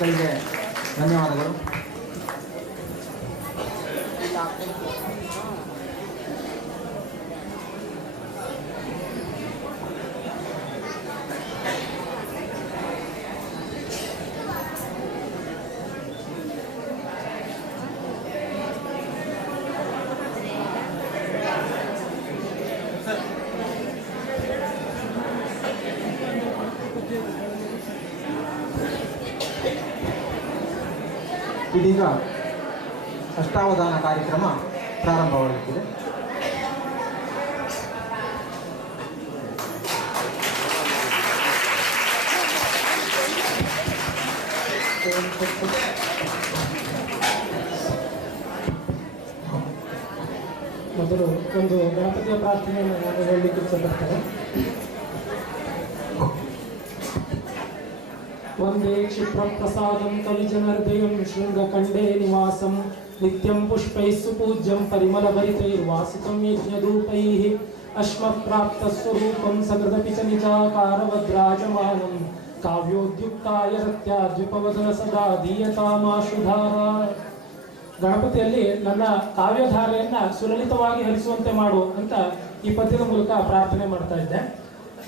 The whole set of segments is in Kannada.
ಮಕ್ಕಳಿಗೆ ಧನ್ಯವಾದಗಳು. ಇದೀಗ ಅಷ್ಟಾವಧಾನ ಕಾರ್ಯಕ್ರಮ ಪ್ರಾರಂಭವಾಗುತ್ತಿದೆ. ಮೊದಲು ಒಂದು ಗಣಪತಿಯ ಪ್ರಾರ್ಥನೆಯನ್ನು ನಾನು ಹೇಳಲಿಕ್ಕೆ ಇಷ್ಟಪಡ್ತೇನೆ. ವಂದೇ ಕ್ಷಿಪ್ರಂ ಪ್ರಸಾದಂ ಕವಿಜನರ್ದಯಂ ಶೃಂಗಕಂಡೇ ನಿವಾಸಂ ನಿತ್ಯಂ ಪುಷ್ಪೈಃ ಸುಪೂಜ್ಯಂ ಪರಿಮಳಭರಿತೈರ್ವಾಸಿತಂ ಯಜ್ಞಧೂಪೈಃ ಅಶ್ಮತ್ಪ್ರಾಪ್ತಸ್ವರೂಪಂ ಸಕೃದಪಿ ಚ ನಿಜಾಕಾರವದ್ರಾಜಮಾನಂ ಕಾವ್ಯೋದ್ಯುಕ್ತಾಯ ರತ್ಯಾದ್ವಿಪವದನ ಸದಾ ದೀಯತಾಮಾಶುಧಾರ. ಗಣಪತಿಯಲ್ಲಿ ನನ್ನ ಕಾವ್ಯಧಾರೆಯನ್ನ ಸುಲಲಿತವಾಗಿ ಹರಿಸುವಂತೆ ಮಾಡು ಅಂತ ಈ ಪದ್ಯದ ಮೂಲಕ ಪ್ರಾರ್ಥನೆ ಮಾಡ್ತಾ ಇದ್ದೆ.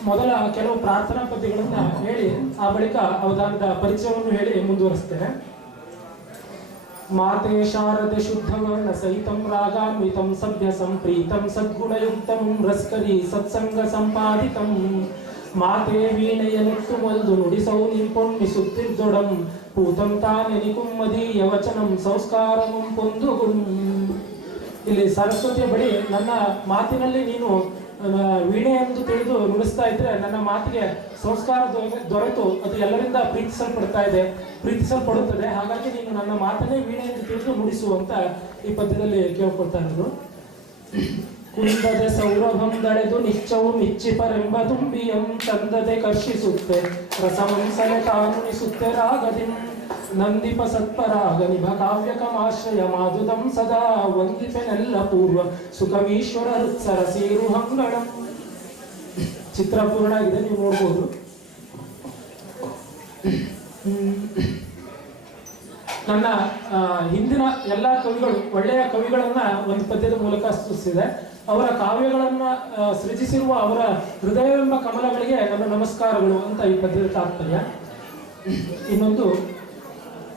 ಮೊದಲ ಕೆಲವು ಪ್ರಾರ್ಥನಾ ಪದ್ಯಗಳನ್ನ ಹೇಳಿ ಆ ಬಳಿಕ ಅವಧಾನದ ಪರಿಚಯವನ್ನು ಹೇಳಿ ಮುಂದುವರಿಸ್ತೇನೆ. ಮಾತೆ ಶಾರದೆ ಶುದ್ಧವರ್ಣ ಸಹಿತಂ ರಾಗಾನ್ವಿತಂ ಸಭ್ಯ ಸಂಪ್ರೀತಂ ಸದ್ಗುಣಯುಕ್ತಂ ರಸ್ಕರಿ ಸತ್ಸಂಗ ಸಂಪಾದಿತಂ ಮಾತೆ ವೀಣೆಯನೆತ್ತು ಮೊಲ್ದು ನುಡಿಸೌ ನಿಂಪೊನ್ನಿಸುತ್ತಿದ್ದೊಡಂ ಪೂತಂ ತಾನೆನಿಕುಂ ಮದೀಯ ವಚನಂ ಸಂಸ್ಕಾರಮಂ ಪೊಂದುಗುಂ. ಇಲ್ಲಿ ಸರಸ್ವತಿಯ ಬಳಿ ನನ್ನ ಮಾತಿನಲ್ಲಿ ನೀನು ವೀಣೆ ಎಂದು ತಿಳಿದು ನುಡಿಸ್ತಾ ಇದ್ರೆ ನನ್ನ ಮಾತಿಗೆ ಸಂಸ್ಕಾರ ದೊರೆತು ಅದು ಎಲ್ಲರಿಂದ ಪ್ರೀತಿಸಲ್ಪಡುತ್ತದೆ. ಹಾಗಾಗಿ ನೀನು ನನ್ನ ಮಾತನ್ನೇ ವೀಣೆ ಎಂದು ತಿಳಿದು ನುಡಿಸು ಅಂತ ಈ ಪದ್ಯದಲ್ಲಿ ಕೇಳ್ಕೊಳ್ತಾ ಇರೋದು. ಕುಂದದೆ ಸೌರಭಂ ದಳೆದು ನಿಚ್ಚವು ನಿಚ್ಚಿಪರೆಂಬ ತುಂಬಿಯಂ ಚಂದದೆ ಕರ್ಷಿಸುತ್ತೆ ರಸಮಂಸಲೆ ತಾನುಣಿಸುತ್ತೆ ರಾಗದಿಂ ನಂದಿಪ ಸತ್ಪರಾಗ ನಿಭ ಕಾವ್ಯಕಮಾಶ್ರಯ ಮಾಧುದಂ ಸದಾ ವಂದಿಪೆನೆಲ್ಲ ಪೂರ್ವ ಸುಖವೀಶ್ವರ ಹೃತ್ಸರ ಸೀರು ಹಂಗಳಂ. ಚಿತ್ರ ಪೂರ್ಣ ಆಗಿದೆ, ನೀವು ನೋಡ್ಬೋದು. ನನ್ನ ಹಿಂದಿನ ಎಲ್ಲ ಕವಿಗಳು ಒಳ್ಳೆಯ ಕವಿಗಳನ್ನ ಒಂದು ಪದ್ಯದ ಮೂಲಕ ಸೃಷ್ಟಿಸಿದೆ. ಅವರ ಕಾವ್ಯಗಳನ್ನ ಸೃಜಿಸಿರುವ ಅವರ ಹೃದಯವೆಂಬ ಕಮಲಗಳಿಗೆ ನನ್ನ ನಮಸ್ಕಾರಗಳು ಅಂತ ಈ ಪದ್ಯದ ತಾತ್ಪರ್ಯ. ಇನ್ನೊಂದು,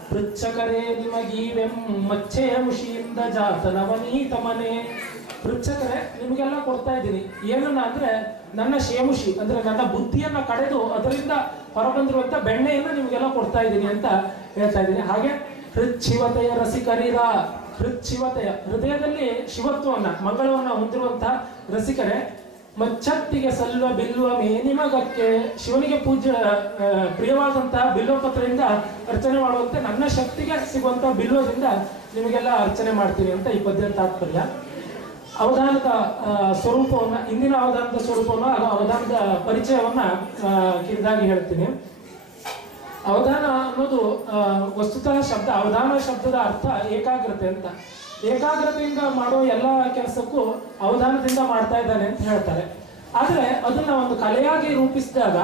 ಪೃಚ್ಛಕರೇ ನಿಮಗೀವೆಂ ಮಚ್ಚೆಯ ಮುಷಿಯಿಂದ ಜಾತ ನವನೀತ ಮನೆ. ಪೃಚ್ಛಕರೇ, ನಿಮಗೆಲ್ಲ ಕೊಡ್ತಾ ಇದ್ದೀನಿ. ಏನನ್ನ ಅಂದ್ರೆ ನನ್ನ ಶೇಮುಷಿ ಅಂದ್ರೆ ನನ್ನ ಬುದ್ಧಿಯನ್ನ ಕಡೆದು ಅದರಿಂದ ಹೊರಬಂದಿರುವಂತ ಬೆಣ್ಣೆಯನ್ನ ನಿಮಗೆಲ್ಲ ಕೊಡ್ತಾ ಇದ್ದೀನಿ ಅಂತ ಹೇಳ್ತಾ ಇದ್ದೀನಿ. ಹಾಗೆ ಹೃಚ್ಛಿವತೆಯ ರಸಿಕರಿರ, ಹೃಚ್ಛಿವತೆಯ ಹೃದಯದಲ್ಲಿ ಶಿವತ್ವವನ್ನ ಮಂಗಳವನ್ನ ಹೊಂದಿರುವಂತಹ ರಸಿಕರೇ, ಮಚ್ಚತ್ತಿಗೆ ಸಲ್ವ ಬಿಲ್ವ ಮೇನಿಮಗಕ್ಕೆ, ಶಿವನಿಗೆ ಪ್ರಿಯವಾದಂತಹ ಬಿಲ್ವಪತ್ರೆಯಿಂದ ಅರ್ಚನೆ ಮಾಡುವಂತೆ ನನ್ನ ಶಕ್ತಿಗೆ ಸಿಗುವಂತಹ ಬಿಲ್ವದಿಂದ ನಿಮಗೆಲ್ಲ ಅರ್ಚನೆ ಮಾಡ್ತೀನಿ ಅಂತ ಈ ಪದ್ಯದ ತಾತ್ಪರ್ಯ. ಅವಧಾನದ ಸ್ವರೂಪವನ್ನ, ಇಂದಿನ ಅವಧಾನದ ಸ್ವರೂಪವನ್ನು ಹಾಗೂ ಅವಧಾನದ ಪರಿಚಯವನ್ನ ಕಿರಿದಾಗಿ ಹೇಳ್ತೀನಿ. ಅವಧಾನ ಅನ್ನೋದು ವಸ್ತುತಃ ಶಬ್ದ, ಅವಧಾನ ಶಬ್ದದ ಅರ್ಥ ಏಕಾಗ್ರತೆ ಅಂತ. ಏಕಾಗ್ರತೆಯಿಂದ ಮಾಡೋ ಎಲ್ಲ ಕೆಲಸಕ್ಕೂ ಅವಧಾನದಿಂದ ಮಾಡ್ತಾ ಇದ್ದಾನೆ ಅಂತ ಹೇಳ್ತಾರೆ. ಆದ್ರೆ ಅದನ್ನ ಒಂದು ಕಲೆಯಾಗಿ ರೂಪಿಸಿದಾಗ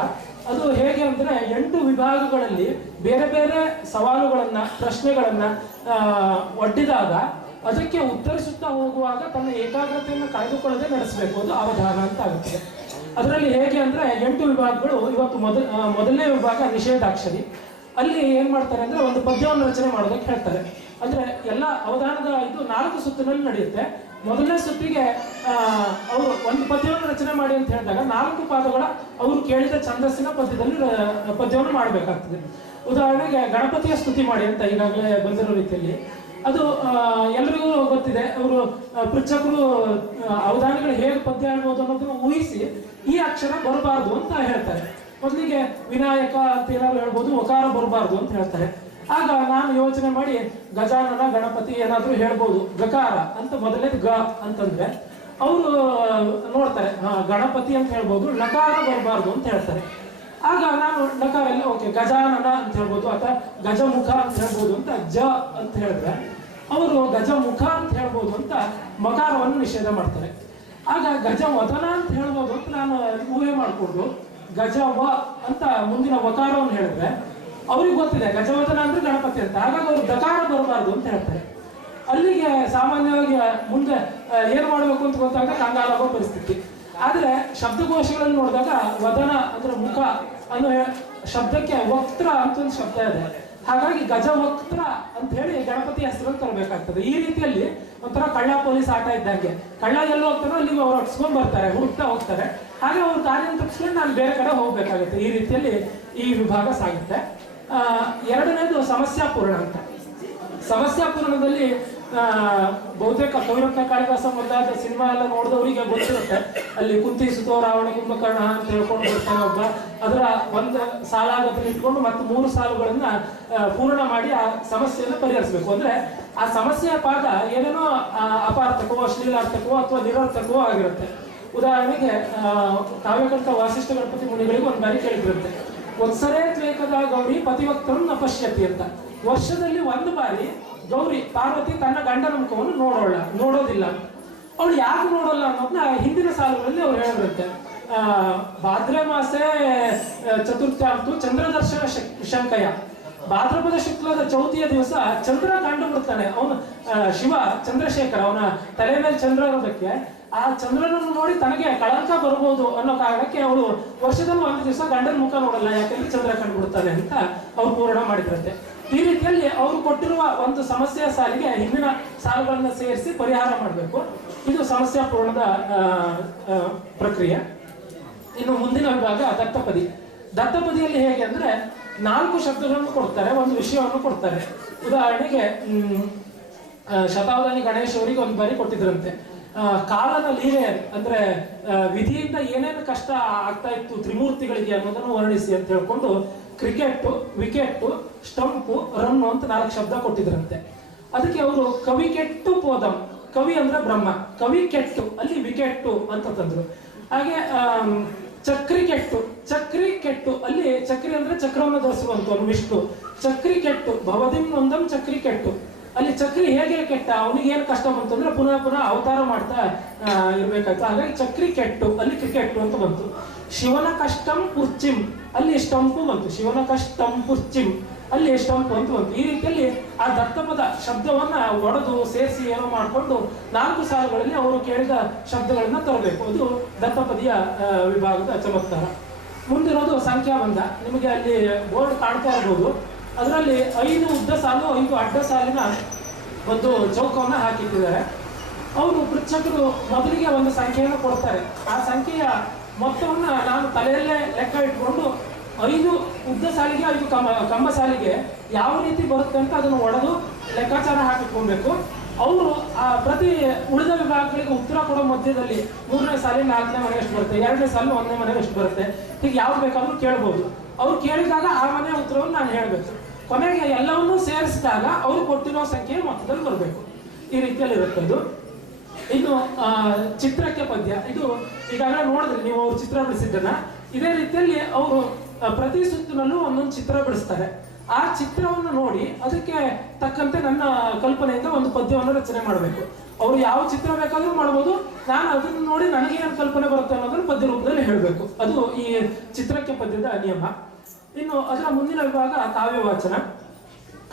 ಅದು ಹೇಗೆ ಅಂದ್ರೆ 8 ವಿಭಾಗಗಳಲ್ಲಿ ಬೇರೆ ಬೇರೆ ಸವಾಲುಗಳನ್ನ, ಪ್ರಶ್ನೆಗಳನ್ನ ಒಡ್ಡಿದಾಗ ಅದಕ್ಕೆ ಉತ್ತರಿಸುತ್ತಾ ಹೋಗುವಾಗ ತನ್ನ ಏಕಾಗ್ರತೆಯನ್ನು ಕಳೆದುಕೊಳ್ಳದೆ ನಡೆಸಬೇಕು, ಅದು ಅವಧಾನ ಅಂತ ಆಗುತ್ತದೆ. ಅದರಲ್ಲಿ ಹೇಗೆ ಅಂದ್ರೆ 8 ವಿಭಾಗಗಳು. ಇವತ್ತು ಮೊದಲನೇ ವಿಭಾಗ ನಿಷೇಧಾಕ್ಷರಿ. ಅಲ್ಲಿ ಏನ್ ಮಾಡ್ತಾರೆ ಅಂದ್ರೆ ಒಂದು ಪದ್ಯವನ್ನು ರಚನೆ ಮಾಡೋದಕ್ಕೆ ಹೇಳ್ತಾರೆ. ಅಂದ್ರೆ ಎಲ್ಲ ಅವಧಾನದ ಇದು 4 ಸುತ್ತಿನಲ್ಲಿ ನಡೆಯುತ್ತೆ. ಮೊದಲನೇ ಸುತ್ತಿಗೆ ಅವರು ಒಂದು ಪದ್ಯವನ್ನು ರಚನೆ ಮಾಡಿ ಅಂತ ಹೇಳಿದಾಗ 4 ಪಾದಗಳ ಅವರು ಕೇಳಿದ ಛಂದಸ್ಸಿನ ಪದ್ಯವನ್ನು ಮಾಡಬೇಕಾಗ್ತದೆ. ಉದಾಹರಣೆಗೆ ಗಣಪತಿಯ ಸ್ತುತಿ ಮಾಡಿ ಅಂತ ಈಗಾಗಲೇ ಬಂದಿರೋ ರೀತಿಯಲ್ಲಿ ಅದು ಎಲ್ಲರಿಗೂ ಗೊತ್ತಿದೆ. ಅವರು ಪೃಚ್ಛಕರು ಅವಧಾನಿಗಳು ಹೇಗೆ ಪದ್ಯ ಆಡ್ಬೋದು ಅನ್ನೋದನ್ನು ಊಹಿಸಿ ಈ ಅಕ್ಷರ ಬರಬಾರ್ದು ಅಂತ ಹೇಳ್ತಾರೆ. ಮೊದಲಿಗೆ ವಿನಾಯಕ ಅಂತ ಏನಾದ್ರು ಹೇಳ್ಬೋದು, ಒಕಾರ ಬರಬಾರ್ದು ಅಂತ ಹೇಳ್ತಾರೆ. ಆಗ ನಾನು ಯೋಚನೆ ಮಾಡಿ ಗಜಾನನ ಗಣಪತಿ ಏನಾದ್ರು ಹೇಳ್ಬೋದು, ಗಕಾರ ಅಂತ ಮೊದಲನೇದು ಗ ಅಂತಂದ್ರೆ ಅವರು ನೋಡ್ತಾರೆ ಗಣಪತಿ ಅಂತ ಹೇಳ್ಬೋದು, ನಕಾರ ಬರಬಾರ್ದು ಅಂತ ಹೇಳ್ತಾರೆ. ಆಗ ನಾನು ನಕಾರ ಎಲ್ಲ ಓಕೆ ಗಜಾನನ ಅಂತ ಹೇಳ್ಬೋದು ಅಥವಾ ಗಜಮುಖ ಅಂತ ಹೇಳ್ಬೋದು ಅಂತ ಜ ಅಂತ ಹೇಳಿದ್ರೆ ಅವರು ಗಜಮುಖ ಅಂತ ಹೇಳ್ಬೋದು ಅಂತ ಮಕಾರವನ್ನು ನಿಷೇಧ ಮಾಡ್ತಾರೆ. ಆಗ ಗಜವದನ ಅಂತ ಹೇಳ್ಬೋದು ಅಂತ ನಾನು ಊಹೆ ಮಾಡಿಕೊಂಡು ಗಜವ ಅಂತ ಮುಂದಿನ ವಕಾರವನ್ನು ಹೇಳಿದ್ರೆ ಅವ್ರಿಗೆ ಗೊತ್ತಿದೆ ಗಜವದನ ಅಂದ್ರೆ ಗಣಪತಿ ಅಂತ, ಹಾಗಾಗಿ ಅವ್ರು ದಕಾರ ಬರಬಾರ್ದು ಅಂತ ಹೇಳ್ತಾರೆ. ಅಲ್ಲಿಗೆ ಸಾಮಾನ್ಯವಾಗಿ ಮುಂದೆ ಏನು ಮಾಡಬೇಕು ಅಂತ ಗೊತ್ತಾಗ ಕಂಗಾಲಾಗೋ ಪರಿಸ್ಥಿತಿ. ಆದ್ರೆ ಶಬ್ದಕೋಶಗಳಲ್ಲಿ ನೋಡಿದಾಗ ವದನ ಅಂದ್ರೆ ಮುಖ ಅನ್ನೋ ಶಬ್ದಕ್ಕೆ ವಕ್ತ್ರ ಅಂತ ಒಂದು ಶಬ್ದ ಇದೆ. ಹಾಗಾಗಿ ಗಜವಕ್ತ್ರ ಅಂತ ಹೇಳಿ ಗಣಪತಿ ಹೆಸರನ್ನು ತರಬೇಕಾಗ್ತದೆ. ಈ ರೀತಿಯಲ್ಲಿ ಒಂಥರ ಕಳ್ಳ ಪೊಲೀಸ್ ಆಟ ಇದ್ದಂಗೆ, ಕಳ್ಳ ಎಲ್ಲಿ ಹೋಗ್ತಾರೋ ಅಲ್ಲಿಗೆ ಅವ್ರು ಅಟ್ಸ್ಕೊಂಡ್ ಬರ್ತಾರೆ, ಹುಡುಕ್ತಾ ಹೋಗ್ತಾರೆ. ಹಾಗೆ ಅವ್ರ ಕಾರ್ಯ ತಪ್ಪಿಸ್ಕೊಂಡು ನಾನು ಬೇರೆ ಕಡೆ ಹೋಗ್ಬೇಕಾಗುತ್ತೆ. ಈ ರೀತಿಯಲ್ಲಿ ಈ ವಿಭಾಗ ಸಾಗುತ್ತೆ. ಎರಡನೇದು ಸಮಸ್ಯಾಪೂರ್ಣ ಅಂತ. ಸಮಸ್ಯಾಪೂರ್ಣದಲ್ಲಿ ಬಹುತೇಕ ಕವಿರತ್ನ ಕಾಳಿದಾಸ ಮೊದಲಾದ ಸಿನಿಮಾ ಎಲ್ಲ ನೋಡಿದವರಿಗೆ ಗೊತ್ತಿರುತ್ತೆ. ಅಲ್ಲಿ ಕುಂತಿ ಸುತೋ ರಾವಣ ಕುಂಭಕರ್ಣ ಅಂತ ಹೇಳ್ಕೊಂಡು ಬರ್ತಾನೆ ಒಬ್ಬ, ಅದರ ಒಂದು ಸಾಲಾಗದಲ್ಲಿ ಇಟ್ಕೊಂಡು ಮತ್ತು 3 ಸಾಲುಗಳನ್ನ ಪೂರ್ಣ ಮಾಡಿ ಆ ಸಮಸ್ಯೆಯನ್ನು ಪರಿಹರಿಸಬೇಕು. ಅಂದ್ರೆ ಆ ಸಮಸ್ಯೆಯ ಪಾದ ಏನೇನೋ ಅಪಾರ್ಥಕವೋ ಅಶ್ಲೀಲಾರ್ಥಕವೋ ಅಥವಾ ನಿರರ್ಥಕವೋ ಆಗಿರುತ್ತೆ. ಉದಾಹರಣೆಗೆ ಕಾವ್ಯಕರ್ತ ವಾಸಿಷ್ಠ ಗಣಪತಿ ಮುನಿಗಳಿಗೆ ಒಂದು ಬಾರಿ ಕೇಳಿದಿರುತ್ತೆ, ವತ್ಸರೇ ತ್ವೇಕದ ಗೌರಿ ಪತಿವಕ್ತರು ನ ಪಶ್ಯತಿ ಅಂತ. ವರ್ಷದಲ್ಲಿ ಒಂದು ಬಾರಿ ಗೌರಿ ಪಾರ್ವತಿ ತನ್ನ ಗಂಡನ ಮುಖವನ್ನು ನೋಡೋದಿಲ್ಲ. ಅವಳು ಯಾಕೆ ನೋಡೋಲ್ಲ ಅನ್ನೋದನ್ನ ಹಿಂದಿನ ಸಾಲುಗಳಲ್ಲಿ ಅವ್ರು ಹೇಳಿರುತ್ತೆ. ಭಾದ್ರೆ ಮಾಸೆ ಚತುರ್ಥ್ಯಾಂತು ಚಂದ್ರದರ್ಶನ ಶಂಕಯ. ಭಾದ್ರಪದ ಶುಕ್ಲದ ಚೌತಿಯ ದಿವಸ ಚಂದ್ರ ಕಂಡು ಬಿಡ್ತಾನೆ. ಅವನು ಶಿವ ಚಂದ್ರಶೇಖರ, ಅವನ ತಲೆ ಮೇಲೆ ಚಂದ್ರ ಇರೋದಕ್ಕೆ ಆ ಚಂದ್ರನನ್ನು ನೋಡಿ ತನಗೆ ಕಳಂಕ ಬರಬಹುದು ಅನ್ನೋ ಕಾರಣಕ್ಕೆ ಅವಳು ವರ್ಷದಲ್ಲಿ ಒಂದು ದಿವಸ ಗಂಡನ ಮುಖ ನೋಡಲ್ಲ, ಯಾಕಂದ್ರೆ ಚಂದ್ರ ಕಂಡು ಬಿಡ್ತಾನೆ ಅಂತ ಅವ್ರು ಪೂರ್ಣ ಮಾಡಿದ್ರಂತೆ. ಈ ರೀತಿಯಲ್ಲಿ ಅವರು ಕೊಟ್ಟಿರುವ ಒಂದು ಸಮಸ್ಯೆಯ ಸಾಲಿಗೆ ಹಿಂದಿನ ಸಾಲುಗಳನ್ನ ಸೇರಿಸಿ ಪರಿಹಾರ ಮಾಡಬೇಕು. ಇದು ಸಮಸ್ಯಾ ಪೂರ್ಣದ ಪ್ರಕ್ರಿಯೆ. ಇನ್ನು ಮುಂದಿನ ವಿಭಾಗ ದತ್ತಪದಿ. ದತ್ತಪದಿಯಲ್ಲಿ ಹೇಗೆ ಅಂದ್ರೆ 4 ಶಬ್ದಗಳನ್ನು ಕೊಡ್ತಾರೆ, ಒಂದು ವಿಷಯವನ್ನು ಕೊಡ್ತಾರೆ. ಉದಾಹರಣೆಗೆ ಶತಾವಧಾನಿ ಗಣೇಶ್ ಅವರಿಗೆ ಒಂದು ಬಾರಿ ಕೊಟ್ಟಿದ್ರಂತೆ, ಕಾಲನ ಲೀಲೆ ಅಂದ್ರೆ ವಿಧಿಯಿಂದ ಏನೇನು ಕಷ್ಟ ಆಗ್ತಾ ಇತ್ತು ತ್ರಿಮೂರ್ತಿಗಳಿಗೆ ಅನ್ನೋದನ್ನು ವರ್ಣಿಸಿ ಅಂತ ಹೇಳ್ಕೊಂಡು ಕ್ರಿಕೆಟ್, ವಿಕೆಟ್, ಸ್ಟಂಪು, ರನ್ನು ಅಂತ 4 ಶಬ್ದ ಕೊಟ್ಟಿದ್ರಂತೆ. ಅದಕ್ಕೆ ಅವರು ಕವಿ ಕೆಟ್ಟು ಪೋದಂ, ಕವಿ ಅಂದ್ರೆ ಬ್ರಹ್ಮ, ಕವಿ ಕೆಟ್ಟು ಅಲ್ಲಿ ವಿಕೆಟ್ಟು ಅಂತ ತಂದ್ರು. ಹಾಗೆ ಚಕ್ರಿ ಕೆಟ್ಟು ಅಲ್ಲಿ ಚಕ್ರಿ ಅಂದ್ರೆ ಚಕ್ರವನ್ನು ಧರಿಸುವಂತವನು ವಿಷ್ಣು, ಚಕ್ರಿ ಕೆಟ್ಟು ಭವದಿಂ ಒಂದಂ ಚಕ್ರಿ ಕೆಟ್ಟು ಅಲ್ಲಿ ಚಕ್ರಿ ಹೇಗೆ ಕೆಟ್ಟ, ಅವನಿಗೆ ಏನು ಕಷ್ಟ ಬಂತು ಅಂದ್ರೆ ಪುನಃ ಅವತಾರ ಮಾಡ್ತಾ ಇರ್ಬೇಕಾಯ್ತು. ಹಾಗಾಗಿ ಚಕ್ರಿ ಕೆಟ್ಟು ಅಲ್ಲಿ ಕ್ರಿಕೆಟ್ ಅಂತ ಬಂತು. ಶಿವನ ಕಷ್ಟಂ ಪುರ್ಚಿಂ ಅಲ್ಲಿ ಸ್ಟಂಪು ಬಂತು, ಶಿವನ ಕಷ್ಟಂ ಪುರ್ಚಿಂ ಅಲ್ಲಿ ಸ್ಟಂಪು ಅಂತ ಬಂತು. ಈ ರೀತಿಯಲ್ಲಿ ಆ ದತ್ತಪದ ಶಬ್ದವನ್ನ ಒಡೆದು ಸೇರಿಸಿ ಏನೋ ಮಾಡಿಕೊಂಡು 4 ಸಾಲುಗಳಲ್ಲಿ ಅವರು ಕೇಳಿದ ಶಬ್ದಗಳನ್ನ ತರಬೇಕು. ಅದು ದತ್ತಪದಿಯ ವಿಭಾಗದ ಚಮತ್ಕಾರ. ಮುಂದಿರೋದು ಸಂಖ್ಯಾಬಂಧ. ನಿಮಗೆ ಅಲ್ಲಿ ಬೋರ್ಡ್ ಕಾಣ್ತಾ ಇರ್ಬೋದು. ಅದರಲ್ಲಿ 5 ಉದ್ದ ಸಾಲು 5 ಅಡ್ಡ ಸಾಲಿನ ಒಂದು ಚೌಕವನ್ನ ಹಾಕಿಟ್ಟಿದ್ದಾರೆ. ಅವರು ಪೃಚ್ಛಕರು ಮೊದಲಿಗೆ ಒಂದು ಸಂಖ್ಯೆಯನ್ನು ಕೊಡ್ತಾರೆ. ಆ ಸಂಖ್ಯೆಯ ಮೊತ್ತವನ್ನ ನಾನು ತಲೆಯಲ್ಲೇ ಲೆಕ್ಕ ಇಟ್ಕೊಂಡು 5 ಉದ್ದ ಸಾಲಿಗೆ 5 ಕಂಬ ಸಾಲಿಗೆ ಯಾವ ರೀತಿ ಬರುತ್ತೆ ಅಂತ ಅದನ್ನು ಒಡೆದು ಲೆಕ್ಕಾಚಾರ ಹಾಕಿಟ್ಕೊಳ್ಬೇಕು. ಅವರು ಪ್ರತಿ ಉಳಿದ ವಿಭಾಗಗಳಿಗೆ ಉತ್ತರ ಕೊಡೋ ಮಧ್ಯದಲ್ಲಿ 3ನೇ ಸಾಲಿ 4ನೇ ಮನೆ ಎಷ್ಟು ಬರುತ್ತೆ, 2ನೇ ಸಾಲಿ 1ನೇ ಮನೆ ಎಷ್ಟು ಬರುತ್ತೆ, ಹೀಗೆ ಯಾವ್ದು ಬೇಕಾದ್ರೂ ಕೇಳ್ಬೋದು. ಅವ್ರು ಕೇಳಿದಾಗ ಆ ಮನೆ ಉತ್ತರವನ್ನು ನಾನು ಹೇಳ್ಬೇಕು. ಕೊನೆಗೆ ಎಲ್ಲವನ್ನೂ ಸೇರಿಸಿದಾಗ ಅವ್ರು ಕೊಟ್ಟಿರೋ ಸಂಖ್ಯೆ ಮೊತ್ತದಲ್ಲಿ ಬರಬೇಕು. ಈ ರೀತಿಯಲ್ಲಿ ಇರುತ್ತೆ ಅದು. ಇನ್ನು ಚಿತ್ರಕ್ಕೆ ಪದ್ಯ. ಇದು ಈಗಾಗಲೇ ನೋಡಿದ್ರಿ ನೀವು, ಅವ್ರು ಚಿತ್ರ ಬಿಡಿಸಿದ್ದನ್ನ. ಇದೇ ರೀತಿಯಲ್ಲಿ ಅವರು ಪ್ರತಿ ಸುತ್ತಿನಲ್ಲೂ ಒಂದೊಂದು ಚಿತ್ರ ಬಿಡಿಸ್ತಾರೆ. ಆ ಚಿತ್ರವನ್ನು ನೋಡಿ ಅದಕ್ಕೆ ತಕ್ಕಂತೆ ನನ್ನ ಕಲ್ಪನೆಯಿಂದ ಒಂದು ಪದ್ಯವನ್ನು ರಚನೆ ಮಾಡಬೇಕು. ಅವ್ರು ಯಾವ ಚಿತ್ರ ಬೇಕಾದ್ರೂ ಮಾಡ್ಬೋದು, ನಾನು ಅದನ್ನು ನೋಡಿ ನನಗೆ ಏನು ಕಲ್ಪನೆ ಬರುತ್ತೆ ಅನ್ನೋದನ್ನು ಪದ್ಯ ರೂಪದಲ್ಲಿ ಹೇಳಬೇಕು. ಅದು ಈ ಚಿತ್ರಕ್ಕೆ ಪದ್ಯದ ನಿಯಮ. ಇನ್ನು ಅದರ ಮುಂದಿನ ವಿಭಾಗ ಕಾವ್ಯವಾಚನ.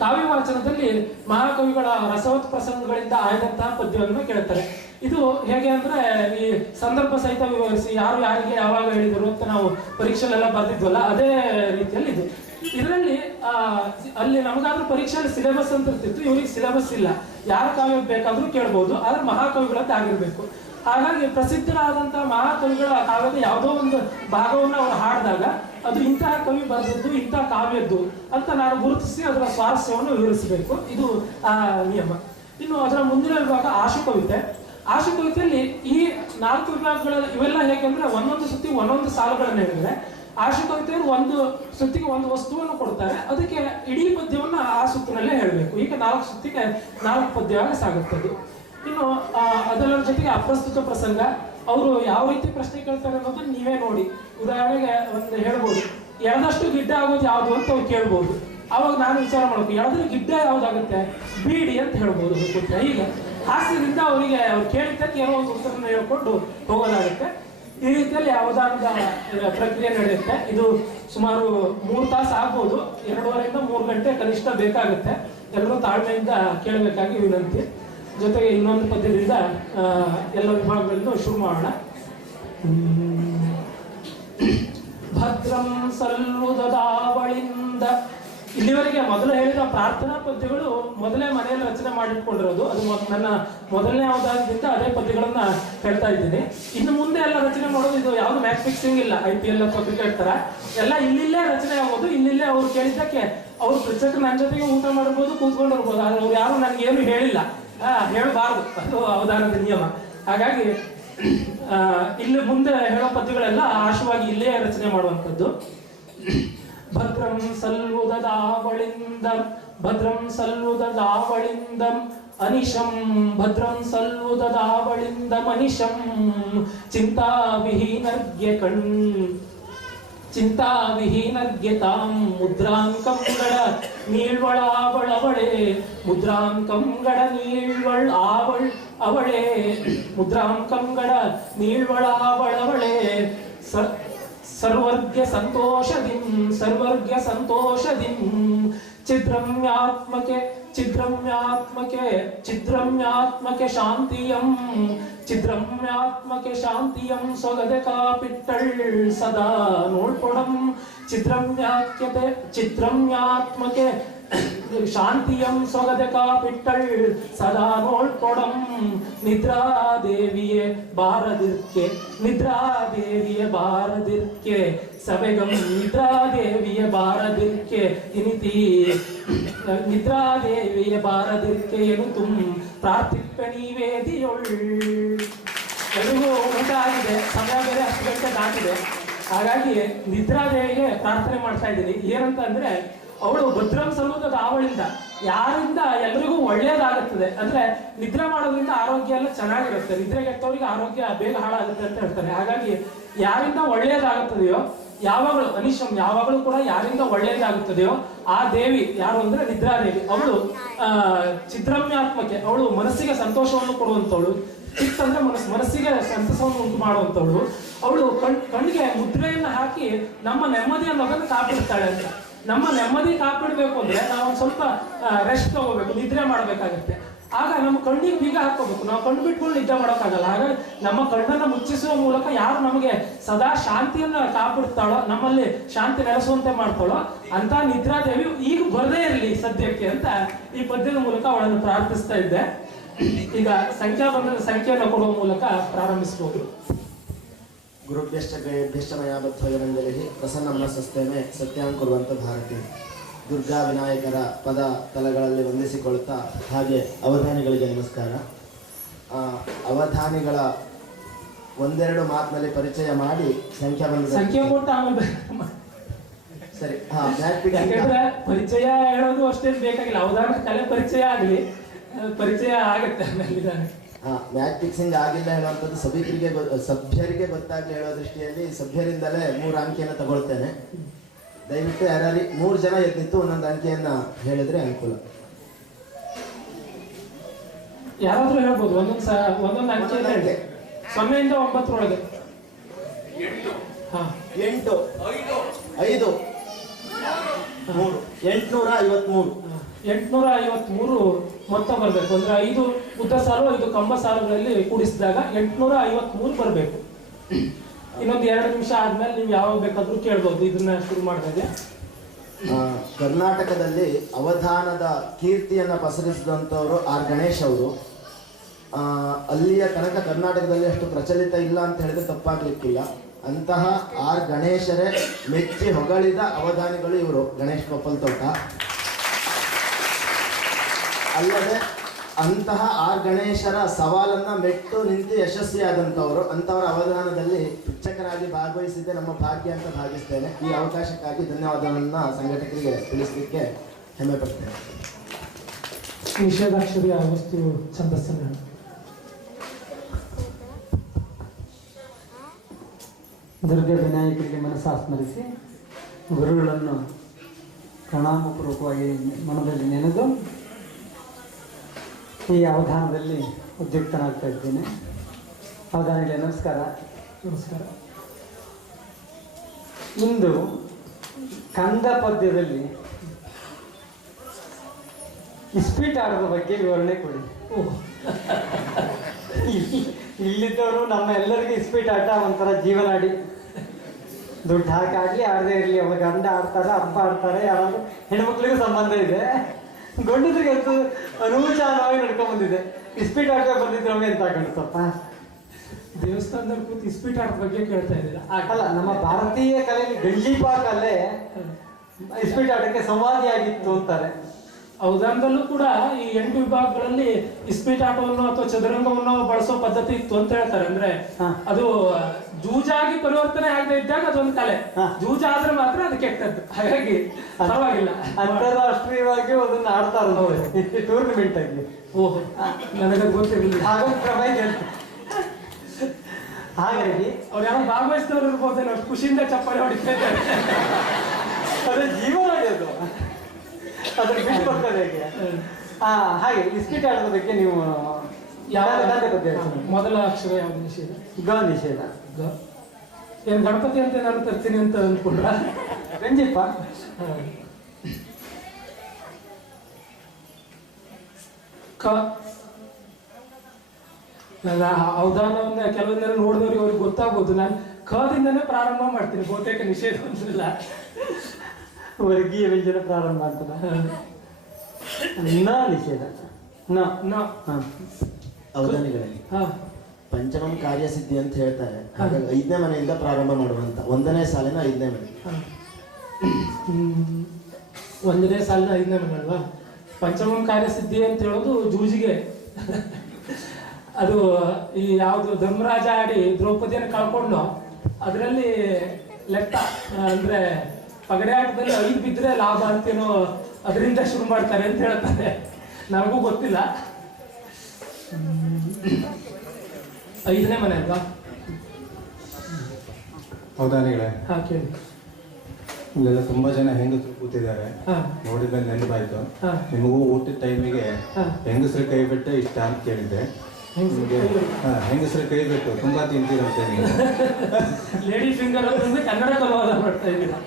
ಕಾವ್ಯವಾಚನದಲ್ಲಿ ಮಹಾಕವಿಗಳ ರಸವತ್ ಪ್ರಸಂಗಗಳಿಂದ ಆಯ್ದಂತಹ ಪದ್ಯವನ್ನು ಕೇಳ್ತಾರೆ. ಇದು ಹೇಗೆ ಅಂದ್ರೆ ಈ ಸಂದರ್ಭ ಸಹಿತ ವಿವರಿಸಿ ಯಾರು ಯಾರಿಗೆ ಯಾವಾಗ ಹೇಳಿದರು ಅಂತ ನಾವು ಪರೀಕ್ಷೆಲೆಲ್ಲ ಬರ್ದಿದ್ವಲ್ಲ, ಅದೇ ರೀತಿಯಲ್ಲಿ ಇದು. ಇದರಲ್ಲಿ ಅಲ್ಲಿ ನಮಗಾದ್ರೂ ಪರೀಕ್ಷೆಯಲ್ಲಿ ಸಿಲೆಬಸ್ ಅಂತ ಇರ್ತಿತ್ತು, ಇವ್ರಿಗೆ ಸಿಲೆಬಸ್ ಇಲ್ಲ. ಯಾರ ಕಾವ್ಯ ಬೇಕಾದ್ರೂ ಕೇಳ್ಬೋದು, ಆದ್ರೆ ಮಹಾಕವಿಗಳದ್ದು ಆಗಿರ್ಬೇಕು. ಹಾಗಾಗಿ ಪ್ರಸಿದ್ಧರಾದಂತಹ ಮಹಾಕವಿಗಳ ಕಾವ್ಯದ ಯಾವುದೋ ಒಂದು ಭಾಗವನ್ನು ಅವರು ಹಾಡಿದಾಗ ಅದು ಇಂತಹ ಕವಿ ಬರೆದದ್ದು, ಇಂತಹ ಕಾವ್ಯದ್ದು ಅಂತ ನಾನು ಗುರುತಿಸಿ ಅದರ ಸ್ವಾರಸ್ಯವನ್ನು ವಿವರಿಸಬೇಕು. ಇದು ಆ ನಿಯಮ. ಇನ್ನು ಅದರ ಮುಂದಿನ ವಿಭಾಗ ಆಶುಕವಿತೆ. ಆಶುಕವಿತೆಯಲ್ಲಿ ಈ 4 ವಿಭಾಗಗಳ ಇವೆಲ್ಲ ಹೇಗೆಂದ್ರೆ ಒಂದೊಂದು ಸುತ್ತಿ ಒಂದೊಂದು ಸಾಲುಗಳನ್ನು ಹೇಳಿದ್ರೆ, ಆಶುಕವಿತೆಯವರು ಒಂದು ಸುತ್ತಿಗೆ ಒಂದು ವಸ್ತುವನ್ನು ಕೊಡ್ತಾರೆ, ಅದಕ್ಕೆ ಇಡೀ ಪದ್ಯವನ್ನ ಆ ಸುತ್ತಿನಲ್ಲೇ ಹೇಳಬೇಕು. ಈಗ 4 ಸುತ್ತಿಗೆ 4 ಪದ್ಯವಾಗಿ ಸಾಗುತ್ತದೆ. ಇನ್ನು ಅದರ ಜೊತೆಗೆ ಅಪ್ರಸ್ತುತ ಪ್ರಸಂಗ. ಅವರು ಯಾವ ರೀತಿ ಪ್ರಶ್ನೆ ಕೇಳ್ತಾರೆ ಅನ್ನೋದನ್ನ ನೀವೇ ನೋಡಿ. ಉದಾಹರಣೆಗೆ ಒಂದು ಹೇಳ್ಬೋದು, ಎಳದಷ್ಟು ಗಿಡ್ಡ ಆಗೋದು ಯಾವುದು ಅಂತ ಅವ್ರು ಕೇಳ್ಬೋದು. ಅವಾಗ ನಾನು ವಿಚಾರ ಮಾಡ್ಬೇಕು, ಎಳದ್ರೆ ಗಿಡ್ಡ ಯಾವ್ದಾಗುತ್ತೆ, ಬೀಡಿ ಅಂತ ಹೇಳ್ಬೋದು. ಈಗ ಹಾಸ್ಯದಿಂದ ಅವರಿಗೆ ಅವ್ರು ಕೇಳಿದ್ದಕ್ಕೆ ಏನೋ ಒಂದು ಉತ್ತರನ ಹೇಳ್ಕೊಂಡು ಹೋಗೋದಾಗುತ್ತೆ. ಈ ರೀತಿಯಲ್ಲಿ ಅವಧಾನದ ಪ್ರಕ್ರಿಯೆ ನಡೆಯುತ್ತೆ. ಇದು ಸುಮಾರು 3 ತಾಸು ಆಗ್ಬೋದು, 2.5ರಿಂದ 3 ಗಂಟೆ ಕನಿಷ್ಠ ಬೇಕಾಗುತ್ತೆ. ಎಲ್ಲರೂ ತಾಳ್ಮೆಯಿಂದ ಕೇಳಬೇಕಾಗಿ ವಿನಂತಿ. ಜೊತೆಗೆ ಇನ್ನೊಂದು ಪದ್ಯದಿಂದ ಎಲ್ಲ ವಿಭಾಗಗಳನ್ನು ಶುರು ಮಾಡೋಣ. ಭದ್ರಂ ಸಲ್ಲುದದಾವಳಿಂದ, ಇಲ್ಲಿವರೆಗೆ ಮೊದಲು ಹೇಳಿದ ಪ್ರಾರ್ಥನಾ ಪದ್ಯಗಳು ಮೊದಲೇ ಮನೆಯಲ್ಲಿ ರಚನೆ ಮಾಡಿಟ್ಕೊಂಡಿರೋದು. ಅದು ನನ್ನ ಮೊದಲನೇ ಅವಧಾನದಿಂದ ಅದೇ ಪದ್ಯಗಳನ್ನ ಹೇಳ್ತಾ ಇದ್ದೀನಿ. ಇನ್ನು ಮುಂದೆ ಎಲ್ಲ ರಚನೆ ಮಾಡೋದು ಇದು ಯಾವ್ದು ಮ್ಯಾಚ್ ಫಿಕ್ಸಿಂಗ್ ಇಲ್ಲ, IPL ಅಥವಾ ಕ್ರಿಕೆಟ್ ತರ ಎಲ್ಲ ಇಲ್ಲಿಲ್ಲೇ ರಚನೆ ಆಗೋದು. ಇಲ್ಲಿಲ್ಲೇ ಅವ್ರು ಕೇಳಿದ್ದಕ್ಕೆ ಅವ್ರು ಪ್ರೇಕ್ಷಕರು ನನ್ನ ಜೊತೆಗೆ ಊಟ ಮಾಡಬಹುದು, ಕೂತ್ಕೊಂಡಿರ್ಬೋದು. ಆದ್ರೆ ಅವ್ರು ಯಾರು ನನಗೇನು ಹೇಳಿಲ್ಲ, ಹೇಳಬಾರ್ದು, ಅದು ಅವಧಾನದ ನಿಯಮ. ಹಾಗಾಗಿ ಇಲ್ಲಿ ಮುಂದೆ ಹೇಳೋ ಪದ್ಯಗಳೆಲ್ಲ ಆಶವಾಗಿ ಇಲ್ಲೇ ರಚನೆ ಮಾಡುವಂಥದ್ದು. ಭದ್ರಂ ಸಲ್ಲುದದಾವಳಿಂದಂ, ಭದ್ರಂ ಸಲ್ಲುದದಾವಳಿಂದಂ ಅನಿಶಂ, ಭದ್ರಂ ಸಲ್ಲುದದಾವಳಿಂದಂ ಅನಿಶಂ, ಚಿಂತಾವಿಹೀನರ್ಗೆ ಚಿಂತಾವಿಹೀನರ್ಗೆ ತಾಂ ಮುದ್ರಾಂಕಂಗಳ ನೀಳ್ವಳಾವಳವಳೆ, ಮುದ್ರಾಂಕಂಗಳ ನೀಳ್ವಳ್ ಅವಳೆ, ಮುದ್ರಾಂಕಂಗಳ ನೀಳ್ವಳಾವಳವಳೆ, ಸರ್ವರ್ಗ್ಯ ಸಂತೋಷದಿಂ, ಸರ್ವರ್ಗ್ಯ ಸಂತೋಷದಿಂ, ಚಿದ್ರಮ್ಯಾತ್ಮಕೆ ಚಿದ್ರಮ್ಯಾತ್ಮಕೆ ಚಿದ್ರಮ್ಯಾತ್ಮಕೆ ಶಾಂತಿಯಂ, ಚಿದ್ರಮ್ಯಾತ್ಮಕೆ ಶಾಂತಿಯಂ ಸೊಗದೆ ಕಾಪಿಟ್ಟಳ್ ಸದಾ ನೋಡ್ಕೊಡಂ, ಚಿದ್ರಮ್ಯಾತ್ಮಕೆ ಚಿದ್ರಮ್ಯಾತ್ಮಕೆ ಶಾಂತಿಯಂ ಸೊಗದೆ ಕಾಪಿಟ್ಟಳ್ ಸದಾ ನೋಡ್ಕೊಡಂ, ನಿದ್ರಾದೇವಿಯೇ ಬಾರದಿರ್ಕೆ, ನಿದ್ರಾದೇವಿಯ ಬಾರದಿರ್ಕೆ ಸವೆಗಂ, ನಿದ್ರಾದೇವಿಯ ಬಾರದಿರ್ಕೆ ಇನಿತಿ, ನಿದ್ರಾದೇವಿಯ ಬಾರದಿರ್ಕೆ ಎನುತು ಪ್ರಾರ್ಥಿಪ್ಪ ನೀವೇದಿಯೊಳ್. ಎಲ್ರಿಗೂ ಊಟ ಆಗಿದೆ, ಸಮಯ ಬೇರೆ 10 ಗಂಟೆ ದಾಟಿದೆ. ಹಾಗಾಗಿ ನಿದ್ರಾದೇವಿಗೆ ಪ್ರಾರ್ಥನೆ ಮಾಡ್ತಾ ಇದ್ದೀನಿ. ಏನಂತ ಅಂದ್ರೆ, ಅವಳು ಭದ್ರಂ ಸಲ್ಲುವುದದ ಆವಳಿಂದ ಯಾರಿಂದ ಎಲ್ರಿಗೂ ಒಳ್ಳೇದಾಗುತ್ತದೆ. ಅಂದ್ರೆ ನಿದ್ರೆ ಮಾಡೋದ್ರಿಂದ ಆರೋಗ್ಯ ಎಲ್ಲ ಚೆನ್ನಾಗಿರುತ್ತೆ, ನಿದ್ರೆಗೆಟ್ಟವರಿಗೆ ಆರೋಗ್ಯ ಬೇಗ ಹಾಳಾಗುತ್ತೆ ಅಂತ ಹೇಳ್ತಾರೆ. ಹಾಗಾಗಿ ಯಾರಿಂದ ಒಳ್ಳೇದಾಗುತ್ತದೆಯೋ, ಯಾವಾಗಲೂ ಅನಿಶಂ ಯಾವಾಗಲೂ ಕೂಡ ಯಾರಿಂದ ಒಳ್ಳೇದಾಗುತ್ತದೆಯೋ ಆ ದೇವಿ ಯಾರು ಅಂದ್ರೆ ನಿದ್ರಾದೇವಿ. ಅವಳು ಚಿದ್ರಮ್ಯಾತ್ಮಕೆ, ಅವಳು ಮನಸ್ಸಿಗೆ ಸಂತೋಷವನ್ನು ಕೊಡುವಂತವಳು. ಚಿತ್ ಅಂದ್ರೆ ಮನಸ್ಸಿಗೆ ಸಂತಸವನ್ನು ಉಂಟು ಮಾಡುವಂತವಳು. ಅವಳು ಕಣ್ಣಿಗೆ ಮುದ್ರೆಯನ್ನು ಹಾಕಿ ನಮ್ಮ ನೆಮ್ಮದಿಯ ಮಗನ ಕಾಪಿಡ್ತಾಳೆ ಅಂತ. ನಮ್ಮ ನೆಮ್ಮದಿ ಕಾಪಿಡ್ಬೇಕು ಅಂದ್ರೆ ನಾವು ಸ್ವಲ್ಪ ರೆಸ್ಟ್ ತಗೋಬೇಕು, ನಿದ್ರೆ ಮಾಡ್ಬೇಕಾಗತ್ತೆ. ಆಗ ನಮ್ಮ ಕಣ್ಣಿಗೆ ಬೀಗ ಹಾಕೋಬೇಕು. ನಾವು ಕಣ್ಣು ಬಿಟ್ಕೊಂಡು ನಿದ್ದೆ ಮಾಡೋಕ್ಕಾಗಲ್ಲ. ಹಾಗಾಗಿ ನಮ್ಮ ಕಣ್ಣನ್ನು ಮುಚ್ಚಿಸುವ ಮೂಲಕ ಯಾರು ನಮಗೆ ಸದಾ ಶಾಂತಿಯನ್ನ ಕಾಪಿಡ್ತಾಳೋ, ನಮ್ಮಲ್ಲಿ ಶಾಂತಿ ನೆಲೆಸುವಂತೆ ಮಾಡ್ತಾಳೋ ಅಂತ ನಿದ್ರಾದೇವಿ ಈಗ ಬರದೇ ಇರಲಿ ಸದ್ಯಕ್ಕೆ ಅಂತ ಈ ಪದ್ಯದ ಮೂಲಕ ಅವಳನ್ನು ಪ್ರಾರ್ಥಿಸ್ತಾ ಇದ್ದೆ. ಈಗ ಸಂಖ್ಯಾಬಂಧದ ಸಂಖ್ಯೆಯನ್ನು ಕೊಡುವ ಮೂಲಕ ಪ್ರಾರಂಭಿಸಬಹುದು. ಗುರುಭ್ಯಶ್ಚ ಗಯೇಭ್ಯಶ್ಚ ಮಯಾ ಬದ್ಧೋಯನಂಜಲಿ ಪ್ರಸನ್ನ ಮನಸ್ಸಸ್ತೇನೆ ಸತ್ಯಾಂ ಕುರುವಂತ ಭಾರತಿ. ದುರ್ಗಾ ವಿನಾಯಕರ ಪದ ತಲಗಳಲ್ಲಿ ವಂದಿಸಿಕೊಳ್ಳುತ್ತಾ, ಹಾಗೆ ಅವಧಾನಿಗಳಿಗೆ ನಮಸ್ಕಾರ. ಅವಧಾನಿಗಳ ಒಂದೆರಡು ಮಾತಿನಲ್ಲಿ ಪರಿಚಯ ಮಾಡಿ ಸಂಖ್ಯಾಬಂಧ ಸಂಖ್ಯೆ ಕೊಟ್ಟು ಆಮೇಲೆ ಸರಿ. ಯಾಕಂದ್ರೆ ಪರಿಚಯ ಹೇಳೋದು ಅಷ್ಟೇ ಬೇಕಾಗಿಲ್ಲ, ಅವಧಾನ ಕಲೆ ಪರಿಚಯ ಆಗಲಿ, ಪರಿಚಯ ಆಗತ್ತೆ ಆಮೇಲೆ. ಮ್ಯಾಚ್ ಫಿಕ್ಸಿಂಗ್ ಆಗಿಲ್ಲ ಹೇಳುವಂಥದ್ದು ಸಭ್ಯರಿಗೆ ಗೊತ್ತಾಗ್ಲಿ ಹೇಳೋ ದೃಷ್ಟಿಯಲ್ಲಿ ಸಭ್ಯರಿಂದಲೇ 3 ಅಂಕಿಯನ್ನು ತಗೊಳ್ತೇನೆ. ದಯವಿಟ್ಟು ಯಾರು 3 ಜನ ಎದ್ದಿತ್ತು ಒಂದೊಂದು ಅಂಕಿಯನ್ನ ಹೇಳಿದ್ರೆ ಅನುಕೂಲ. ಯಾರಾದ್ರೂ ಹೇಳ್ಬೋದು, ಒಂದೊಂದು ಅಂಕಿ 0 ಇಂದ 9 ರೊಳಗೆ. 8 5 3 853 853 ಮೊತ್ತ ಬರಬೇಕು. ಅಂದ್ರೆ 5 ಉದ್ದ ಸಾಲು 5 ಕಂಬ ಸಾಲುಗಳಲ್ಲಿ ಕೂಡಿಸಿದಾಗ 853 ಬರಬೇಕು. ಇನ್ನೊಂದು 2 ನಿಮಿಷ ಆದ್ಮೇಲೆ ನೀವು ಯಾವಾಗ ಬೇಕಾದ್ರೂ ಕೇಳ್ಬೋದು ಇದನ್ನ ಶುರು ಮಾಡಿದಾಗ. ಕರ್ನಾಟಕದಲ್ಲಿ ಅವಧಾನದ ಕೀರ್ತಿಯನ್ನ ಪಸರಿಸಿದಂಥವರು ಆರ್ ಗಣೇಶ್ ಅವರು. ಅಲ್ಲಿಯ ತನಕ ಕರ್ನಾಟಕದಲ್ಲಿ ಅಷ್ಟು ಪ್ರಚಲಿತ ಇಲ್ಲ ಅಂತ ಹೇಳಿದ್ರೆ ತಪ್ಪಾಗ್ಲಿಕ್ಕಿಲ್ಲ. ಅಂತಹ ಆರ್ ಗಣೇಶರೇ ಮೆಚ್ಚಿ ಹೊಗಳಿದ ಅವಧಾನಿಗಳು ಇವರು, ಗಣೇಶ್ ಕೊಪ್ಪಲ್ ತೋಟ. ಅಲ್ಲದೆ ಅಂತಹ ಆರ್ ಗಣೇಶರ ಸವಾಲನ್ನ ಮೆಟ್ಟು ನಿಂತು ಯಶಸ್ವಿಯಾದಂಥವರು. ಅಂಥವರ ಅವಧಾನದಲ್ಲಿ ಶಿಕ್ಷಕರಾಗಿ ಭಾಗವಹಿಸಿದ್ದೆ ನಮ್ಮ ಭಾಗ್ಯ ಅಂತ ಭಾವಿಸ್ತೇನೆ. ಈ ಅವಕಾಶಕ್ಕಾಗಿ ಧನ್ಯವಾದವನ್ನ ಸಂಘಟಕರಿಗೆ ತಿಳಿಸಲಿಕ್ಕೆ ಹೆಮ್ಮೆ ಪಡ್ತೇನೆ. ನಿಷೇಧಾಕ್ಷರಿಯ ವಸ್ತು ಛಂದಸ್ಸನ್ನು ದುರ್ಗ ವಿನಾಯಕರಿಗೆ ಮನಸ್ಸಾ ಸ್ಮರಿಸಿ ಗುರುಗಳನ್ನು ಪ್ರಣಾಮಪೂರ್ವಕವಾಗಿ ಮನದಲ್ಲಿ ನೆನೆದು ಈ ಅವಧಾನದಲ್ಲಿ ಉದ್ಯುಕ್ತನಾಗ್ತಾ ಇದ್ದೇನೆ. ಅವಧಾನಿಗೆ ನಮಸ್ಕಾರ. ನಮಸ್ಕಾರ. ಇಂದು ಕಂದ ಪದ್ಯದಲ್ಲಿ ಇಸ್ಪೀಟ್ ಆಟದ ಬಗ್ಗೆ ವಿವರಣೆ ಕೊಡಿ. ಓಹ್, ಇಲ್ಲಿದ್ದವರು ನಮ್ಮ ಎಲ್ಲರಿಗೂ ಇಸ್ಪೀಟ್ ಆಟ ಒಂಥರ ಜೀವನಾಡಿ. ದುಡ್ಡು ಹಾಕಿ ಆಡಲಿ ಆಡದೇ ಇರಲಿ, ಅವಾಗ ಗಂಡ ಆಡ್ತಾರೆ, ಅಪ್ಪ ಆಡ್ತಾರೆ, ಯಾರಾದ್ರೂ ಹೆಣ್ಮಕ್ಳಿಗೂ ಸಂಬಂಧ ಇದೆ. ಗಂಡದ್ರಿಗೆ ಅಂತೂ ಅನುಚಾರವಾಗಿ ನಡ್ಕೊಂಡ್ ಬಂದಿದೆ. ಇಸ್ಪೀಟ್ ಆಟ ಬಂದಿದ್ರು ನಮಗೆ ಅಂತ ಕಾಣಿಸ್ತಪ್ಪ. ದೇವಸ್ಥಾನದಲ್ಲಿ ಕೂತು ಇಸ್ಪೀಟ್ ಆಟದ ಬಗ್ಗೆ ಕೇಳ್ತಾ ಇದ್ದೀರಾ? ಅಲ್ಲ, ನಮ್ಮ ಭಾರತೀಯ ಕಲೆಯಲ್ಲಿ ಗಂಜಿಪಾ ಕಲೆ ಇಸ್ಪೀಟ್ ಆಟಕ್ಕೆ ಸಂವಾದಿಯಾಗಿತ್ತು ಅಂತಾರೆ. ಔದಾನದಲ್ಲೂ ಕೂಡ ಈ 8 ವಿಭಾಗಗಳಲ್ಲಿ ಇಸ್ಪೀಟ್ ಆಟವನ್ನು ಅಥವಾ ಚದುರಂಗವನ್ನು ಬಳಸೋ ಪದ್ಧತಿ ಇತ್ತು ಅಂತ ಹೇಳ್ತಾರೆ. ಅಂದ್ರೆ ಅದು ಜೂಜಾಗಿ ಪರಿವರ್ತನೆ ಆಗದೆ ಇದ್ದಾಗ ಅದೊಂದು ಕಲೆ, ಜೂಜಾದ್ರೆ ಮಾತ್ರ ಅದು ಕೆಟ್ಟದ್ದು. ಹಾಗಾಗಿ ಪರವಾಗಿಲ್ಲ, ಅಂತಾರಾಷ್ಟ್ರೀಯವಾಗಿ ಅದನ್ನ ಆಡ್ತಾರೆ ಟೂರ್ನಮೆಂಟ್ ಆಗಿ. ಓಹೋ, ನನಗೆ ಗೊತ್ತಿರಲಿಲ್ಲ. ಹಾಗೊಂದು ಕ್ರಮ ಇದೆ. ಹಾಗಾಗಿ ಅವ್ರು ಯಾರು ಭಾಗವಹಿಸಿದವ್ರು ಇರ್ಬೋದೇನೋ, ಅಷ್ಟು ಖುಷಿಯಿಂದ ಚಪ್ಪಾಳೆ ಹೊಡಿತಾ ಇದ್ದಾರೆ. ಅದೇ ಜೀವನಾಡಿ ಅದು, ಅದ್ರ ಬಿಟ್ಟು ಬರ್ತದೆ ಹೇಗೆ. ಹಾಗೆ ಇಸ್ಪೀಟ್ ಆಟದ ಬಗ್ಗೆ ನೀವು ಯಾವ ಗಾದೆ ಪದ್ಯ ಮೊದಲ ಅಕ್ಷರ ಯಾವ್ದು? ನಿಷೇಧ. ಗ ನಿಷೇಧ. ಏನ್ ಗಣಪತಿ ಅಂತ ನಾನು ತರ್ತೀನಿ ಅಂತ ಅಂದ್ಕೊಂಡ್ರ? ಗಂಜಿಪ್ಪ. ಕ ನನ್ನ ಅವಧಾನವನ್ನ ಕೆಲವೊಂದೆಲ್ಲ ನೋಡಿದವ್ರಿಗೆ ಅವ್ರಿಗೆ ಗೊತ್ತಾಗ್ಬೋದು. ನಾನು ಕದಿಂದನೇ ಪ್ರಾರಂಭ ಮಾಡ್ತೀನಿ, ಬಹುತೇಕ ನಿಷೇಧ ಅಂತಿಲ್ಲ. ವರ್ಗೀಯ ವ್ಯಂಜನ ಪ್ರಾರಂಭ ಅಂತದ. ನ ನಿಷೇಧ. ನ ನ ಅವಧಾನಿಗಳಲ್ಲಿ ಹಾ ಪಂಚಮಂ ಕಾರ್ಯಸಿದ್ಧಿ ಅಂತ ಹೇಳ್ತಾರೆ. ಹಾಗಾಗಿ 5ನೇ ಮನೆಯಿಂದ ಪ್ರಾರಂಭ ಮಾಡುವಂತ 1ನೇ ಸಾಲಿನ 5ನೇ ಮನೆ. 1ನೇ ಸಾಲಿನ 5ನೇ ಮನೆ ಅಲ್ವಾ? ಪಂಚಮಂ ಕಾರ್ಯಸಿದ್ಧಿ ಅಂತ ಹೇಳೋದು ಜೂಜಿಗೆ. ಅದು ಈ ಯಾವುದು ಧರ್ಮರಾಜ ಆಡಿ ದ್ರೌಪದಿಯನ್ನು ಕಳ್ಕೊಂಡು ಅದರಲ್ಲಿ ಲೆಕ್ಕ ಅಂದ್ರೆ ಪಗಡೆ ಆಟದಲ್ಲಿ 5 ಬಿದ್ದರೆ ಲಾಭ ಅಂತೇನೋ ಅದರಿಂದ ಶುರು ಮಾಡ್ತಾರೆ ಅಂತ ಹೇಳ್ತಾರೆ. ನನಗೂ ಗೊತ್ತಿಲ್ಲ. 5ನೇ ಮನೆ ಅಲ್ವಾ? ಹೌದಾನಿಗಳೇ, ಹಾ ಕೇಳಿ. ಇಲ್ಲೆಲ್ಲ ತುಂಬಾ ಜನ ಹೆಂಗಸರು ಕೂತಿದ್ದಾರೆ. ಹಾ ನೋಡಿದ್ಮೇಲೆ ನೆನಪಾಯ್ತು, ಹಾ ನಿಮಗೂ ಊಟದ ಟೈಮಿಗೆ ಹಾ ಹೆಂಗಸರು ಕೈ ಬಿಟ್ಟು ಇಷ್ಟ ಅಂತ ಕೇಳಿದ್ದೆ. ಹೆಂಗಸರು ಕೈ ಬಿಟ್ಟು ತುಂಬಾ ತಿಂತೀರಂತೆ ನೀವು. ಲೇಡಿ ಫಿಂಗರ್ ಅಂದ್ರೆ ಕನ್ನಡ ಅನುವಾದ ಮಾಡ್ತಾ ಇದ್ದೀರಾ?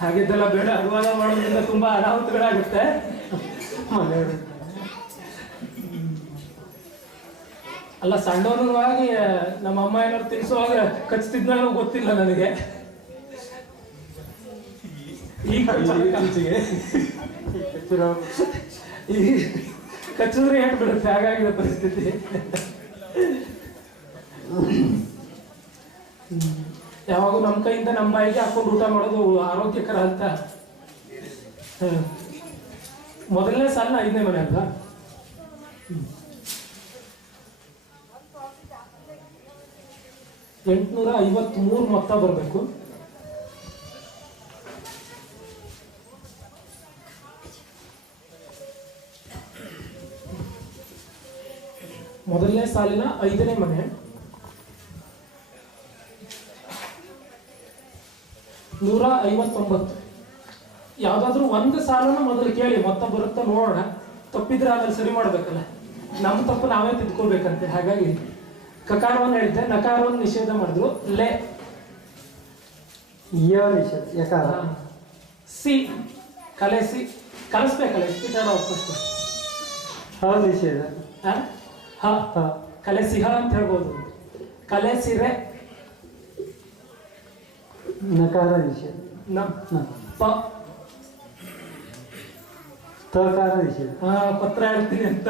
ಹಾಗಿದ್ದೆಲ್ಲ ಬೇಡ, ಅನುವಾದ ಮಾಡೋದ್ರಿಂದ ತುಂಬಾ ಅನಾಹುತಗಳಾಗುತ್ತೆ. ಅಲ್ಲ, ಸಣ್ಣವನಾಗಿ ನಮ್ಮ ಅಮ್ಮ ಏನಾದ್ರು ತಿನ್ಸುವಾಗ ಕಚ್ತಿದ್ನೋ ಗೊತ್ತಿಲ್ಲ ನನಗೆ. ಈಗ ಕಚ್ಚಿದ್ರೆ ಏಟ್ ಬಿಡುತ್ತೆ, ಹಾಗಾಗಿದೆ ಪರಿಸ್ಥಿತಿ. ಯಾವಾಗೂ ನಮ್ಮ ಕೈಯಿಂದ ನಮ್ಮ ಬಾಯಿಗೆ ಹಾಕೊಂಡು ಊಟ ಮಾಡೋದು ಆರೋಗ್ಯಕರ ಅಂತ. ಮೊದಲನೇ ಸಾಲಿನ 5ನೇ ಮನೆ ಅಲ್ವಾ? $853 ಮೊತ್ತ ಬರಬೇಕು. ಮೊದಲನೇ ಸಾಲಿನ 5ನೇ ಮನೆ 159. ಯಾವ್ದಾದ್ರು ಒಂದು ಸಾಲನ್ನು ಮೊದಲು ಕೇಳಿ, ಮೊತ್ತ ಬರುತ್ತಾ ನೋಡೋಣ. ತಪ್ಪಿದ್ರೆ ಆಮೇಲೆ ಸರಿ ಮಾಡ್ಬೇಕಲ್ಲ, ನಮ್ಮ ತಪ್ಪು ನಾವೇ ತಿದ್ಕೋಬೇಕಂತೆ. ಹಾಗಾಗಿ ಕಕಾರವನ್ನು ಹೇಳಿದ್ದೆ, ನಕಾರವನ್ನು ನಿಷೇಧ ಮಾಡಿದ್ರು. ಲೆ ಯ ನಿಷೇಧ. ಯಕಾರ. ಸಿ ಕಲೆಸಿ ಕಲಿಸ್ಬೇಕಲ್ಲ, ಇಷ್ಟಿಟ್ಟು ಫಸ್ಟ್. ಹ ನಿಷೇಧ. ಹ ಕಲೆಸಿಹ ಅಂತ ಹೇಳ್ಬೋದು. ಕಲೆಸಿರೆ ನಕಾರ ನಿಷೇಧ. ನ ಪ ತಕಾರ ನಿಷೇಧ. ಪತ್ರ ಹೇಳ್ತೀನಿ ಅಂತ.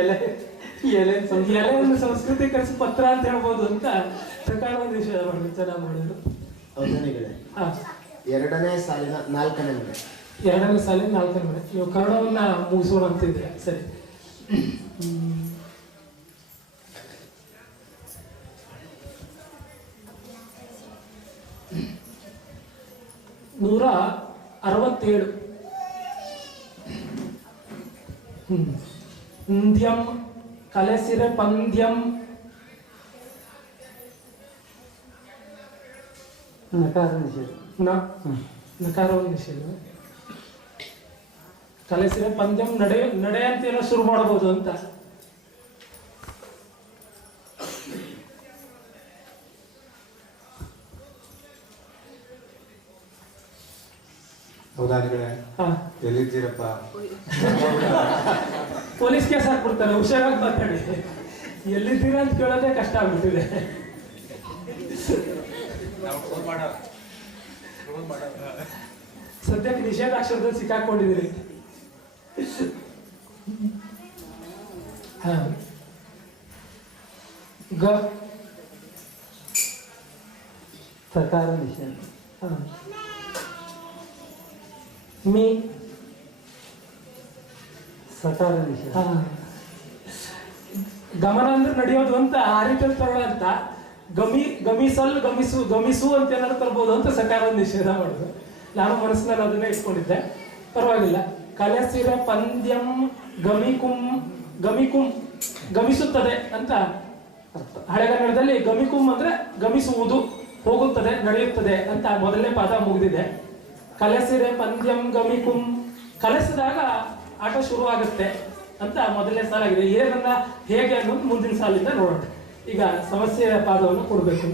ಎಲೆ ಎಲೆಯನ್ನು ಸಂಸ್ಕೃತಿ ಕಲಿಸಿ ಪತ್ರ ಅಂತ ಹೇಳ್ಬೋದು ಅಂತ ಪ್ರಕಾರ ನಿಷೇಧ ಮಾಡಿದ್ರು. ಚೆನ್ನಾಗಿ ಮಾಡಿದ್ರು. ಅವಧಾನಿಗಳೇ, ಹಾ 2ನೇ ಸಾಲಿನ 4ನೇ ಮನೆ. 2ನೇ ಸಾಲಿನ 4ನೇ ಮನೆ. ನೀವು ಕನ್ನಡವನ್ನ ಮುಗಿಸೋಣ ಅಂತಿದ್ರೆ ಸರಿ. 167. ಂದ್ಯಂ ಕಲೆಸಿರೆ ಪಂದ್ಯಂ. ನಕಾರ ನಿಷೇಧ. ನಕಾರವನ್ನು ನಿಷೇಧ. ಕಲೆಸಿರೆ ಪಂದ್ಯಂ ನಡೆ ಅಂತೇನೋ ಶುರು ಮಾಡಬಹುದು ಅಂತ. ಹೌದಾನಿಗಳೇ ಹಾ ಎಲ್ಲಿದ್ದೀರಪ್ಪ? ಪೊಲೀಸ್ ಕೇಸ್ ಹಾಕ್ಬಿಡ್ತಾರೆ, ಹುಷಾರಾಗಿ ಮಾತಾಡಿ. ಎಲ್ಲಿದ್ದೀರಾ ಅಂತ ಕೇಳೋದೇ ಕಷ್ಟ ಆಗ್ಬಿಟ್ಟಿದೆ. ಸದ್ಯಕ್ಕೆ ನಿಷೇಧಾಕ್ಷರದಲ್ಲಿ ಸಿಕ್ಕಾಕೊಂಡಿದ್ದೀರಿ. ಹಾ ಗ ಸಕಾರ ನಿಷೇಧ. ಹಾ ಮೀ ಸಕಾರ ನಿಷೇಧ. ಹಾ ಗಮನ ಅಂದ್ರೆ ನಡೆಯೋದು ಅಂತ ಆ ರೀತಿಯಲ್ಲಿ ತರೋಣ ಅಂತ ಗಮಿಸಲ್ ಗಮಿಸು ಅಂತ ಏನಾದ್ರು ತರ್ಬೋದು ಅಂತ ಸಕಾರ ನಿಷೇಧ ಮಾಡುದು. ನಾನು ಮನಸ್ಸಿನಲ್ಲಿ ಅದನ್ನೇ ಇಟ್ಕೊಂಡಿದ್ದೆ, ಪರವಾಗಿಲ್ಲ. ಕಲಸಿರ ಪಂದ್ಯಂ ಗಮಿಕುಂ ಗಮಿಸುತ್ತದೆ ಅಂತ ಹಳೆಗನ್ನಡದಲ್ಲಿ ಗಮಿಕುಂ ಅಂದ್ರೆ ಗಮಿಸುವುದು, ಹೋಗುತ್ತದೆ, ನಡೆಯುತ್ತದೆ ಅಂತ ಮೊದಲನೇ ಪಾದ ಮುಗಿದಿದೆ. ಕಲಸಿರೆ ಪಂದ್ಯಂ ಗಮಿಕುಂ, ಕಲಸಿದಾಗ ಆಟ ಶುರುವಾಗುತ್ತೆ ಅಂತ ಮೊದಲನೇ ಸಾಲ ಆಗಿದೆ. ಏನನ್ನ ಹೇಗೆ ಅನ್ನೋದು ಮುಂದಿನ ಸಾಲಿಂದ ನೋಡೋಣ. ಈಗ ಸಮಸ್ಯೆಯ ಪಾದವನ್ನು ಕೊಡಬೇಕು.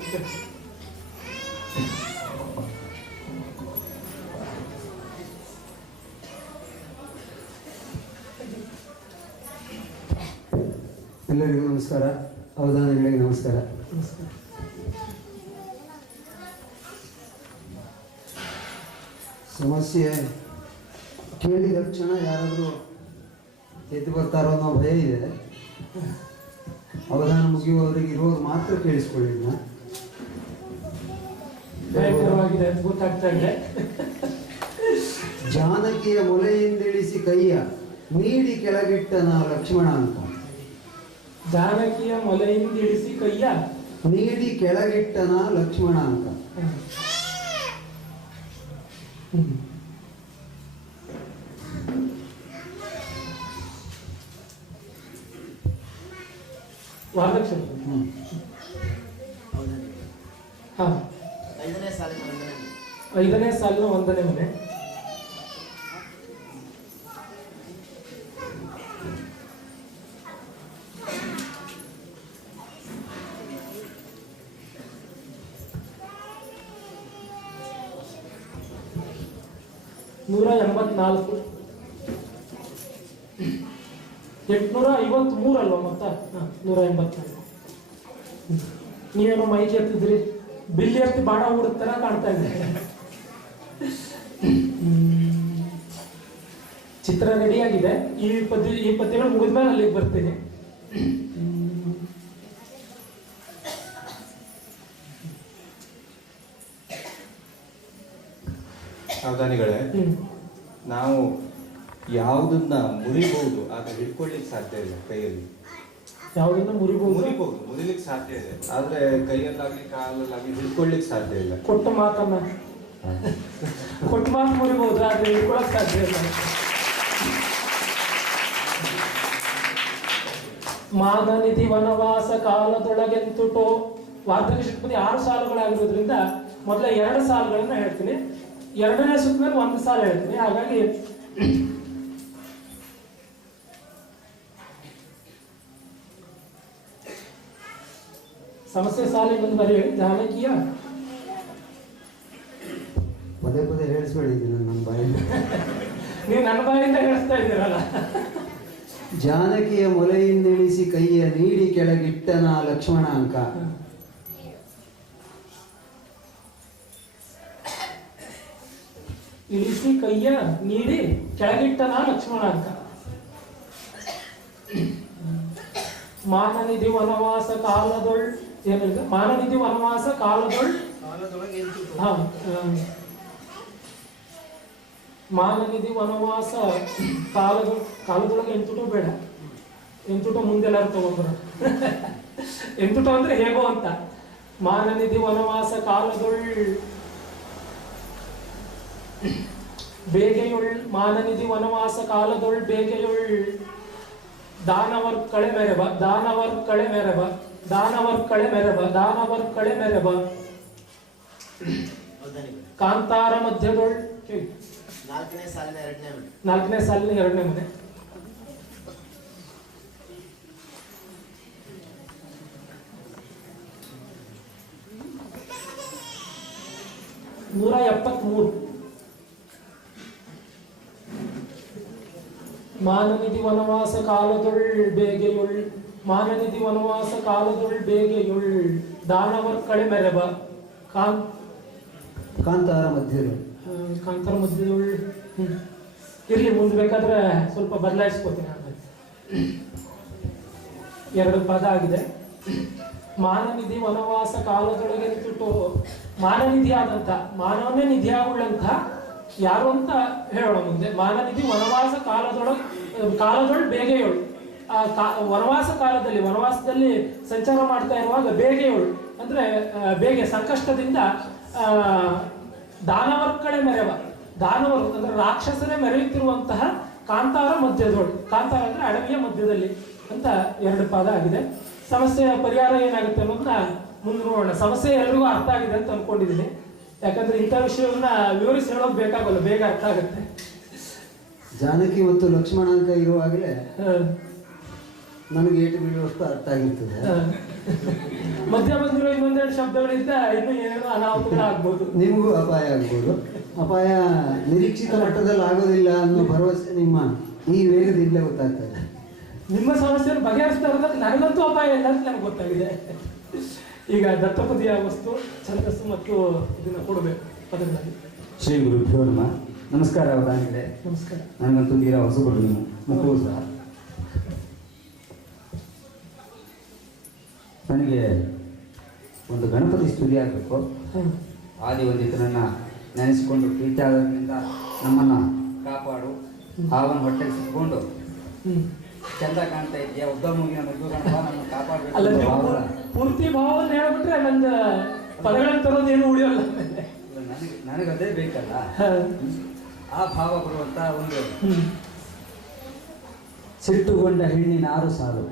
ಎಲ್ಲರಿಗೂ ನಮಸ್ಕಾರ, ಅವಧಾನಿಗಳಿಗೆ ನಮಸ್ಕಾರ. ಸಮಸ್ಯೆ ಕೇಳಿದ ತಕ್ಷಣ ಯಾರಾದರೂ ಎದ್ದು ಬರ್ತಾರೋ ಅನ್ನೋ ಭಯ ಇದೆ. ಅವಧಾನ ಮುಗಿಯುವವರಿಗೆ ಇರೋರು ಮಾತ್ರ ಕೇಳಿಸ್ಕೊಳ್ಳಿ. ಭಯಂಕರವಾಗಿದೆ ಅಂತ ಗೊತ್ತಾಗ್ತಾ ಇದೆ. ಜಾನಕಿಯ ಮೊಲೆಯಿಂದಿಳಿಸಿ ಕೈಯ ನೀಡಿ ಕೆಳಗಿಟ್ಟನ ಲಕ್ಷ್ಮಣ ಅಂತ. ಜಾನಕಿಯ ಮೊಲೆಯಿಂದ ಇಳಿಸಿ ಕೈಯ ನೀಡಿ ಕೆಳಗಿಟ್ಟನ ಲಕ್ಷ್ಮಣ ಅಂತ. ವಾರ್ಧಕ್ಷರ. ಹಾ 5ನೇ ಸಾಲಿನ ವಂದನೆ. 5ನೇ ಸಾಲಿನ ವಂದನೆ ಮನೆ. ನೂರ 84 853 ಅಲ್ವಾ ಮತ್ತ? 184. ನೀವೇನೋ ಮೈಕ್ ಎತ್ತಿದ್ರಿ, ಬಿಲ್ಲಿ ಎತ್ತಿ ಬಾಣ ಹೂಡುತ್ತರ ಕಾಣ್ತಾ ಇದೆ. ಚಿತ್ರ ರೆಡಿಯಾಗಿದೆ. ಈ ಪದ್ಯಗಳು ಮುಗಿದ್ಮೇಲೆ ಅಲ್ಲಿಗೆ ಬರ್ತೀನಿ. ಸಾವಧಾನಿಗಳೇ, ನಾವು ಯಾವುದನ್ನ ಮುರಿಬಹುದು ಆದ್ರೆ ಹಿಡ್ಕೊಳ್ಳಿಕ್ಕೆ ಸಾಧ್ಯ ಇಲ್ಲ ಕೈಯಲ್ಲಿ. ಯಾವುದನ್ನ ಮುರಿಬಹುದು, ಮುರಿಲಿಕ್ಕೆ ಸಾಧ್ಯ ಇದೆ, ಆದ್ರೆ ಕೈಯಲ್ಲಾಗ್ಲಿ ಕಾಲಲ್ಲಾಗ್ಲಿ ಹಿಡ್ಕೊಳ್ಳಿಕ್ಕೆ ಸಾಧ್ಯ ಇಲ್ಲ. ಕೊಟ್ಟ ಮಾತನ್ನ ಕೊಟ್ಟ ಮಾತು ಮುರಿಬಹುದು, ಆದ್ರೆ ಹಿಡ್ಕೊಳಕ್ ಸಾಧ್ಯ ಇಲ್ಲ. ಮಾನನಿಧಿ ವನವಾಸ ಕಾಲದೊಳಗೆಂತುಟೋ. ವಾರ್ಧಕ ಷಟ್ಪದಿ 6 ಸಾಲುಗಳಾಗಿರೋದ್ರಿಂದ ಮೊದಲ 2 ಸಾಲುಗಳನ್ನ ಹೇಳ್ತೀನಿ, 2ನೇ ಸುತ್ತ ಮೇಲೆ 1 ಸಾಲು ಹೇಳ್ತೀನಿ. ಹಾಗಾಗಿ ಸಮಸ್ಯೆ ಸಾಲಿಗೆ ಒಂದು ಬರೀ ಹೇಳಿ. ಜಾನಕಿಯ ಪದೇ ಪದೇ ಹೇಳಿಸ್ಬೇಡಿ ನನ್ನ ಬಾಯಿಂದ. ನೀವು ನನ್ನ ಬಾಯಿಂದ ಹೇಳಿಸ್ತಾ ಇದ್ದೀರಲ್ಲ. ಜಾನಕಿಯ ಮೊಲೆಯಿಂದಿಳಿಸಿ ಕೈಯ ನೀಡಿ ಕೆಳಗಿಟ್ಟನ ಲಕ್ಷ್ಮಣ ಅಂಕ. ಇಳಿಸಿ ಕೈಯ ನೀಡಿ ಕೆಳಗಿಟ್ಟನ ಲಕ್ಷ್ಮಣ ಅಂಕ. ಮಾನನಿಧಿ ವನವಾಸ ಕಾಲದೊಳ್ ಏನಿದೆ? ಮಾನನಿಧಿ ವನವಾಸ ಕಾಲದೊಳ್. ಹಾ ಮಾನನಿಧಿ ವನವಾಸ ಕಾಲದೊಳಗೆ ಎಂತುಟೋ ಬೇಡ, ಎಂತುಟೋ ಮುಂದೆಲ್ಲಾರು ತಗೊಂಡ್ರ. ಎಂತುಟೋ ಅಂದ್ರೆ ಹೇಗೋ ಅಂತ. ಮಾನನಿಧಿ ವನವಾಸ ಕಾಲದೊಳ್ ಬೇಗೆಯೊಳ್. ಮಾನನಿಧಿ ವನವಾಸ ಕಾಲದೊಳ್ ಬೇಗೆಯೊಳ್ ದಾನವರ್ ಕಳೆ ಮೆರೆಬ. ದಾನವರ್ ಕಳೆ ಮೆರೆಬ. ದಾನವರ್ ಕಳೆ ಮೆರೆಬ. ದಾನವರ್ ಕಳೆ ಮೆರೆಬ. ಕಾಂತಾರ ಮಧ್ಯದೊಳ್. 4ನೇ ಸಾಲಿನ 2ನೇ ಮನೆ. 4ನೇ ಸಾಲಿನ 2ನೇ ಮನೆ. ನೂರ 73. ಮಾನನಿಧಿ ವನವಾಸ ಕಾಲದೊಳ್ ಬೇಗೆಯುಳ್ ಮಾನನಿಧಿ ವನವಾಸ ಕಾಲದೊಳ್ ಬೇಗೆಯುಳ್ ದಾನವರ್ ಕಳೆ ಮೆರೆಬ ಕಾಂತಾರ ಮಧ್ಯರು ಕಾಂತರ ಮಧ್ಯದೊಳ್ ಇರ್ಲಿ, ಮುಂದೆ ಬೇಕಾದ್ರೆ ಸ್ವಲ್ಪ ಬದಲಾಯಿಸ್ಕೋತೀನಿ ನಾನು. 2 ಪದ ಆಗಿದೆ. ಮಾನನಿಧಿ ವನವಾಸ ಕಾಲದೊಳಗೆ ನಿಂತುಟ್ಟು ಮಾನನಿಧಿ ಆದಂತ ಮಾನವನ್ನೇ ನಿಧಿಯಾಗುಳ್ಳಂತ ಯಾರು ಅಂತ ಹೇಳೋಣ ಮುಂದೆ. ಮಾನನಿಧಿ ವನವಾಸ ಕಾಲದೊಳಗೆ ಬೇಗೆಯೋಳು. ವನವಾಸ ಕಾಲದಲ್ಲಿ ವನವಾಸದಲ್ಲಿ ಸಂಚಾರ ಮಾಡ್ತಾ ಇರುವಾಗ ಬೇಗೆಯೋಳು ಅಂದ್ರೆ ಬೇಗೆ ಸಂಕಷ್ಟದಿಂದ ದಾನವರ ಕಡೆ ಮೆರೆವ, ದಾನವರು ಅಂದ್ರೆ ರಾಕ್ಷಸರೇ ಮೆರೆಯುತ್ತಿರುವಂತಹ ಕಾಂತಾರ ಮಧ್ಯದೊಳು. ಕಾಂತಾರ ಅಂದ್ರೆ ಅಡವಿಯ ಮಧ್ಯದಲ್ಲಿ ಅಂತ 2 ಪದ ಆಗಿದೆ. ಸಮಸ್ಯೆಯ ಪರಿಹಾರ ಏನಾಗುತ್ತೆ ಅನ್ನೋದನ್ನ ಮುಂದೆ ನೋಡೋಣ. ಸಮಸ್ಯೆ ಎಲ್ರಿಗೂ ಅರ್ಥ ಆಗಿದೆ ಅಂತ ಅನ್ಕೊಂಡಿದ್ದೀನಿ, ಯಾಕಂದ್ರೆ ಇಂಥ ವಿಷಯವನ್ನ ವಿವರಿಸಿ ಹೇಳೋದು ಬೇಕಾಗಲ್ಲ, ಬೇಗ ಅರ್ಥ ಆಗುತ್ತೆ. ಜಾನಕಿ ಮತ್ತು ಲಕ್ಷ್ಮಣ ಅಂತ ಇರುವಾಗಲೇ ನನಗೆ ಏಟು ಬೀಳುವಷ್ಟು ಅರ್ಥ ಆಗಿರ್ತದೆ. ಮಧ್ಯ ಬಂದಿರೋ ಇನ್ನೊಂದೆರಡು ಶಬ್ದಗಳಿಂದ ಇನ್ನೂ ಏನೇನೋ ಅನಾಹುತಗಳಾಗ್ಬೋದು. ನಿಮಗೂ ಅಪಾಯ ಆಗ್ಬೋದು. ಅಪಾಯ ನಿರೀಕ್ಷಿತ ಮಟ್ಟದಲ್ಲಿ ಆಗೋದಿಲ್ಲ ಅನ್ನೋ ಭರವಸೆ ನಿಮ್ಮ ಈ ವೇಗದಿಂದ ಗೊತ್ತಾಗ್ತದೆ. ನಿಮ್ಮ ಸಮಸ್ಯೆಯನ್ನು ಬಗೆಹರಿಸ್ತಾ ಇರೋದಕ್ಕೆ ನನಗಂತೂ ಅಪಾಯ ಇಲ್ಲ ಅಂತ ನನಗೆ ಗೊತ್ತಾಗಿದೆ. ಈಗ ದತ್ತಪದಿಯ ವಸ್ತು, ಛಂದಸ್ಸು ಮತ್ತು ಇದನ್ನ ಕೊಡಬೇಕು ಪದಗಳಲ್ಲಿ. ಶ್ರೀ ಗುರುಭ್ಯೋ ನಮಃ. ನಮಸ್ಕಾರ ಅವಧಾನಿಗಳೇ. ನಮಸ್ಕಾರ. ನನಗಂತೂ ತೀರಾ ಹೊಸಬರು ನೀವು, ಮಕ್ಕಳು ಸಹ. ನನಗೆ ಒಂದು ಗಣಪತಿ ಸ್ತುತಿ ಆಗಬೇಕು. ಆದಿವಂದಿತನನ್ನು ನೆನೆಸಿಕೊಂಡು ಪ್ರೀತಿಯಾದ್ರಿಂದ ನಮ್ಮನ್ನು ಕಾಪಾಡು, ಅವನ ಹೊಟ್ಟೆಗೆ ಸಿಕ್ಕೊಂಡು ಚಂದ ಕಾಣ್ತಾ ಇದೆಯಾ, ಉದ್ದ ಮೂಗಿನ ಮದುವೆ ಗಣಪ ನಮ್ಮನ್ನು ಅಲ್ಲ, ನೀವು ಕಾಪಾಡಬೇಕು. ಪೂರ್ತಿ ಭಾವವನ್ನು ಹೇಳ್ಬಿಟ್ರೆ ನಂದು ಪದಗಳನ್ನು ತರೋದೇನು ಉಳಿಯೋಲ್ಲ. ನನಗದೇ ಬೇಕಲ್ಲ, ಆ ಭಾವ ಬರುವಂತ ಒಂದು ಸಿಟ್ಟುಗೊಂಡ ಹೆಣ್ಣಿನ 6 ಸಾಲು.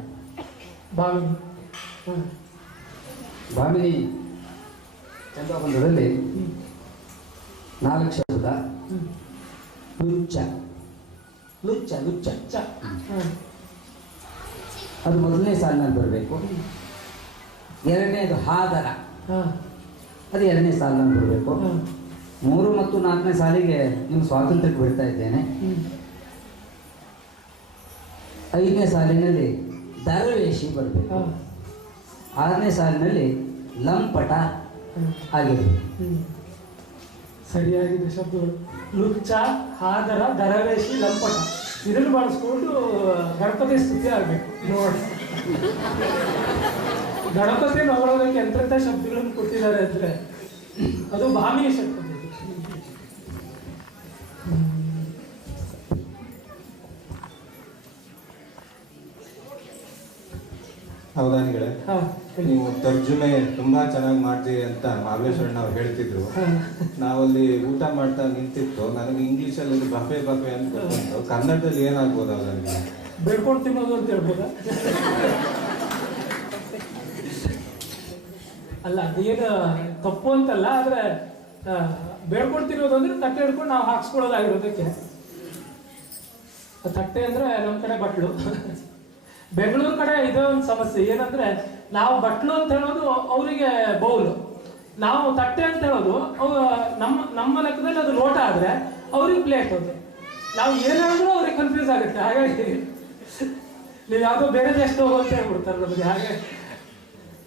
ಭಾವಿನಿ. ಭಾಮಿನಿ ಚಂದ್ರಬಂಧದಲ್ಲಿ 4 ಶಬ್ದ. ಲುಚ್ಚ ಲುಚ್ಚ ಲುಚ್ಚ ಚ. ಅದು ಮೊದಲನೇ ಸಾಲಿನಲ್ಲಿ ಬರಬೇಕು. 2ನೇದು ಹಾದರ, ಅದು 2ನೇ ಸಾಲಿನಲ್ಲಿ ಬರಬೇಕು. 3 ಮತ್ತು 4ನೇ ಸಾಲಿಗೆ ನೀವು ಸ್ವಾತಂತ್ರ್ಯಕ್ಕೆ ಬಿಡ್ತಾ ಇದ್ದೇನೆ. 5ನೇ ಸಾಲಿನಲ್ಲಿ ದರವೇಶಿ ಬರಬೇಕು. 6ನೇ ಸಾಲಿನಲ್ಲಿ ಲಂಪಟ ಆಗಿರಬೇಕು. ಸರಿಯಾಗಿದೆ ಶಬ್ದಗಳು. ಲುಚ್ಚ, ಹಾದರ, ದರವೇಶಿ, ಲಂಪಟ ಇದನ್ನು ಬಳಸ್ಕೊಂಡು ಗಣಪತಿ ಸ್ತುತಿ ಆಗ್ಬೇಕು. ನೋಡಿ, ಗಣಪತಿ ನೋಡೋದಕ್ಕೆ ಎಂತೆಂಥ ಶಬ್ದಗಳನ್ನು ಕೊಟ್ಟಿದ್ದಾರೆ ಅಂದ್ರೆ ಅದು ಭಾಮಿನಿ ಶಬ್ದ. ಅವಧಾನಿಗಳೇ, ನೀವು ತರ್ಜುಮೆ ತುಂಬಾ ಚೆನ್ನಾಗಿ ಮಾಡ್ತೀರಿ ಅಂತ ಮಹಾಬಲೇಶ್ವರಣ್ಣ ಅವ್ರು ಹೇಳ್ತಿದ್ರು. ನಾವಲ್ಲಿ ಊಟ ಮಾಡ್ತಾ ನಿಂತಿತ್ತು, ನನಗೆ ಇಂಗ್ಲಿಷಲ್ಲಿ ಇದು ಬಫೆ ಬಫೆ ಅಂತ ಗೊತ್ತುಂಟು. ಕನ್ನಡದಲ್ಲಿ ಏನಾಗ್ಬೋದು ಅವಧಾನಿಗೆ? ಬೇಡ್ಕೊಂಡು ತಿನ್ನೋದು ಅಂತ ಹೇಳ್ಬೋದಾ? ಅಲ್ಲ, ಅದೇನು ತಪ್ಪು ಅಂತಲ್ಲ, ಆದ್ರೆ ಬೇಡ್ಕೊಂಡು ತಿನ್ನೋದು ಅಂದ್ರೆ ತಟ್ಟೆ ಹಿಡ್ಕೊಂಡು ನಾವು ಹಾಕ್ಸ್ಕೊಳ್ಳೋದಾಗಿರೋದಕ್ಕೆ. ತಟ್ಟೆ ಅಂದ್ರೆ ನಮ್ಮ ಕಡೆ ಬಟ್ಲು. ಬೆಂಗಳೂರು ಕಡೆ ಇದೇ ಒಂದು ಸಮಸ್ಯೆ ಏನಂದ್ರೆ, ನಾವು ಬಟ್ಲು ಅಂತ ಹೇಳೋದು ಅವರಿಗೆ ಬೌಲು, ನಾವು ತಟ್ಟೆ ಅಂತ ಹೇಳೋದು ನಮ್ಮ ಲೆಕ್ಕದಲ್ಲಿ ಅದು ಲೋಟ ಆದ್ರೆ ಅವ್ರಿಗೆ ಪ್ಲೇಟ್. ಅದು ನಾವು ಏನಾದ್ರೂ ಅವ್ರಿಗೆ ಕನ್ಫ್ಯೂಸ್ ಆಗುತ್ತೆ. ಹಾಗಾಗಿ ನೀವು ಯಾವುದೋ ಬೇರೆ ದೇಶದ ಹೋಗೋ ಅಂತ ಹೇಳ್ಬಿಡ್ತಾರೆ ನಮಗೆ. ಹಾಗೆ